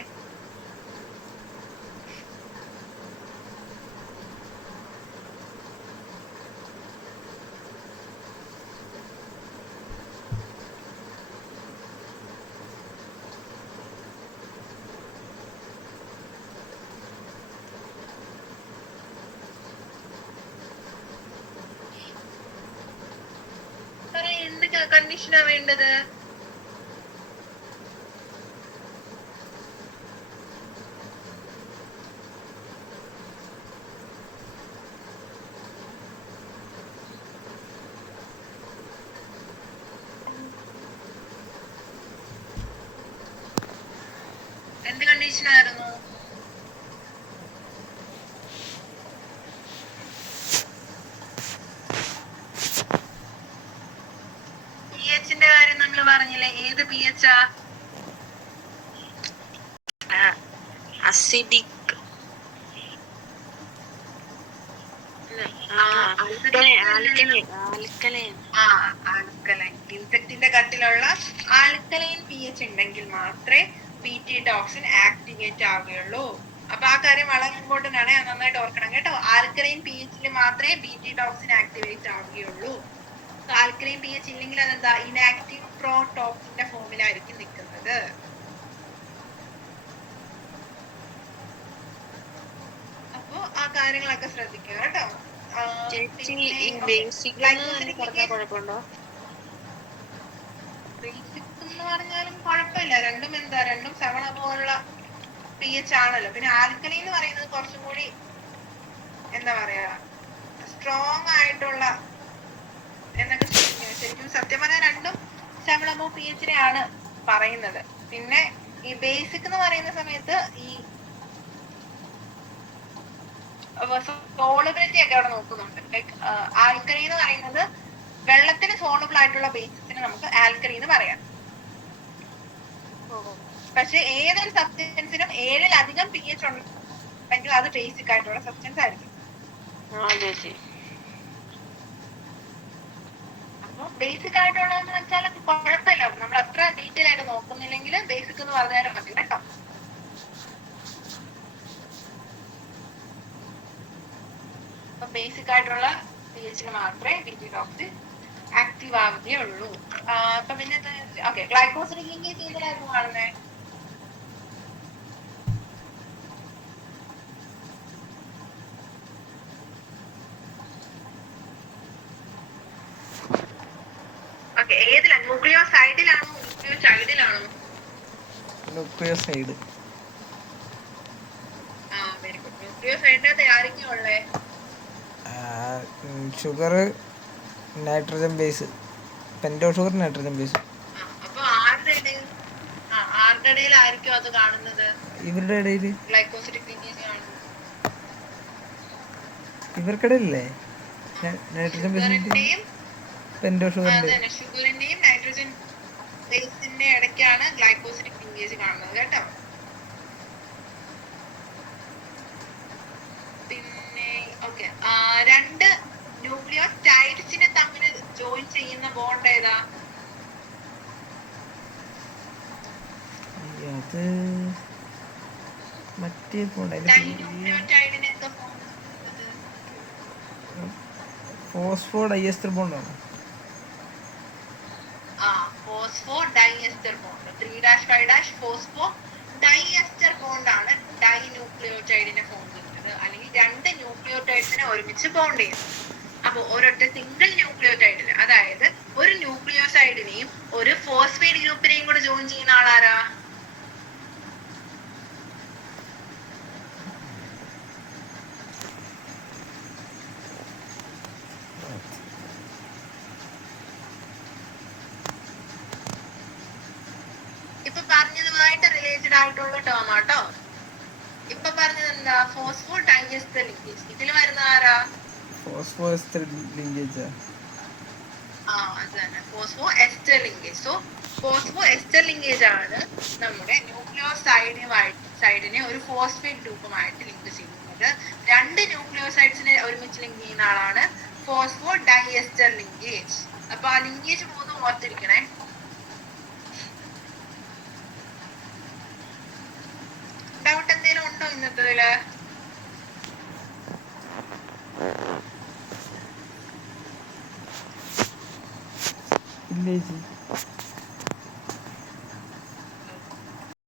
എന്ത് കണ്ടീഷനാ വേണ്ടത്? എന്ത് കണ്ടീഷനായിരുന്നു? pHന്റെ കാര്യം നമ്മൾ പറഞ്ഞില്ലേ, ഏത് pH ആ? അസിഡിക്. ഇൻസെക്ടിന്റെ കട്ടിലുള്ള ആൽക്കലൈൻ pH ഉണ്ടെങ്കിൽ മാത്രമേ BT ടോക്സിൻ ആക്ടിവേറ്റ് ആവുകയുള്ളൂ. അപ്പൊ ആ കാര്യം വളരെ ഇമ്പോർട്ടന്റ് ആണ്, നന്നായിട്ട് ഓർക്കണം കേട്ടോ. ആൽക്കലൈൻ pHൽ മാത്രമേ BT ടോക്സിൻ ആക്ടിവേറ്റ് ആവുകയുള്ളൂ. ആൽക്കലൈൻ pH ഇല്ലെങ്കിൽ അതെന്താ? ഇനാക്റ്റീവ് പ്രോടോക്സിന്റെ ഫോമിലായിരിക്കും നിൽക്കുന്നത്. അപ്പൊ ആ കാര്യങ്ങളൊക്കെ ശ്രദ്ധിക്കുക കേട്ടോ. ബേസിക് എന്ന് പറഞ്ഞാലും കുഴപ്പമില്ല. രണ്ടും 7 പോലുള്ള pH ആണല്ലോ. പിന്നെ ആൽക്കലൈൻ എന്ന് പറയുന്നത് കുറച്ചും കൂടി എന്താ പറയാ സ്ട്രോങ് ആയിട്ടുള്ള എന്നൊക്കെ ശരിക്കും സത്യം പറഞ്ഞാൽ രണ്ടും 7 pHനെയാണ് പറയുന്നത്. പിന്നെ ഈ ബേസിക് എന്ന് പറയുന്ന സമയത്ത് ഈ സോളബിലിറ്റി ഒക്കെ അവിടെ നോക്കുന്നുണ്ട്. ലൈക്ക് ആൽക്കലി എന്ന് പറയുന്നത് വെള്ളത്തിന് സോളബിൾ ആയിട്ടുള്ള ബേസിസിന് നമുക്ക് ആൽക്കലി എന്ന് പറയാം. പക്ഷെ ഏതൊരു സബ്സ്റ്റൻസിനും 7-ലധികം pH ഉണ്ടെങ്കിൽ അത് ബേസിക് ആയിട്ടുള്ള സബ്സ്റ്റൻസ് ആയിരിക്കും. അപ്പൊ ബേസിക് ആയിട്ടുള്ളതെന്ന് വെച്ചാൽ കുഴപ്പമില്ല, നമ്മൾ അത്ര ഡീറ്റെയിൽ ആയിട്ട് നോക്കുന്നില്ലെങ്കിൽ ബേസിക് എന്ന് പറഞ്ഞാലും മതി കേട്ടോ. അപ്പൊ ബേസിക് ആയിട്ടുള്ള pHന് മാത്രമേ BT ടോക്സിൻ ആക്റ്റീവ് ആവുകയുള്ളൂ. അപ്പൊ പിന്നെ ഓക്കെ, ഗ്ലൈക്കോസിഡിക് ലിങ്കേജ് ചെയ്തതായിരുന്നു കാണുന്നേ. ഓക്കെ, ഏതിലാണ്? ന്യൂക്ലിയോസൈഡിലാണോ ന്യൂക്ലിയോസൈഡിലാണോ? ന്യൂക്ലിയോസൈഡ്. Very good. ന്യൂക്ലിയോസൈഡിനകത്ത് ആരൊക്കെയാ ഉള്ളേ? Sugar, nitrogen base, pento sugar, nitrogen base. അപ്പൊ ആരുടെ ഇടയിൽ ആയിരിക്കും അത് കാണുന്നത്? ഇവരുടെ ഇടയിൽ, ഗ്ലൈക്കോസിഡിക് ലിങ്കേജ് കാണുന്നത് ഇവർക്കിടയില്ലേ നൈട്രജൻ ബേസ്, ഷുഗറിന്റെയും പെൻറ്റോ ഷുഗറിന്റെ. ഷുഗറിന്റെയും നൈട്രജൻ ബേസിന്റെ ഇടയ്ക്കാണ് ഗ്ലൈക്കോസിഡിക് ലിങ്കേജ് കാണുന്നത് കേട്ടോ. പിന്നെ ഓക്കെ, രണ്ട് ന്യൂക്ലിയോടൈഡ്സിനെ തമ്മിൽ ജോയിൻ ചെയ്യുന്ന ബോണ്ട് ഏതാ? അത് മറ്റേ ഡൈന്യൂക്ലിയോടൈഡിനെ എന്താ ഫോം ചെയ്യുന്നത്? ഫോസ്ഫോ ഡൈഎസ്റ്റർ ബോണ്ടാണ്. Phospho diester bond, 3'5' phospho diester bond ആണ് ഡൈന്യൂക്ലിയോടൈഡിനെ ഫോം ചെയ്യുന്നത്, അല്ലെങ്കിൽ രണ്ട് ന്യൂക്ലിയോടൈഡ്സിനെ ഒരുമിച്ച് ബോണ്ട് ചെയ്യുന്നത്. അപ്പൊ ഒരൊറ്റ സിംഗിൾ ന്യൂക്ലിയോടൈഡിൽ, അതായത് ഒരു ന്യൂക്ലിയോസൈഡിനെയും ഒരു ഫോസ്ഫേറ്റ് ഗ്രൂപ്പിനെയും കൂടെ ജോയിൻ ചെയ്യുന്ന ആളാരാ? ഇപ്പൊ പറഞ്ഞതുമായിട്ട് റിലേറ്റഡ് ആയിട്ടുള്ള ടേം ആട്ടോ. ഇപ്പൊ പറഞ്ഞത് എന്താ? Phospho diester linkage. ഇതിൽ വരുന്ന ആരാ? Phospho ester linkage. അത് തന്നെ, phospho ester linkage. So phospho ester linkage ആണ് നമ്മുടെ ന്യൂക്ലിയോസൈഡിനെ ഒരു ഫോസ്ഫേറ്റ് ഗ്രൂപ്പുമായിട്ട് ലിങ്ക് ചെയ്യുന്നത്. രണ്ട് ന്യൂക്ലിയോസൈഡ്സിനെ ഒരുമിച്ച് ലിങ്ക് ചെയ്യുന്ന ആളാണ് ഫോസ്ഫോ ഡൈഎസ്റ്റർ ലിങ്കേജ്. അപ്പൊ ആ ലിങ്കേജ് മൂന്ന് ഓർത്തിരിക്കണേ. ഡൗട്ട് എന്തെങ്കിലും ഉണ്ടോ ഇന്നത്തേതില്? ഇല്ലേ ചേച്ചി?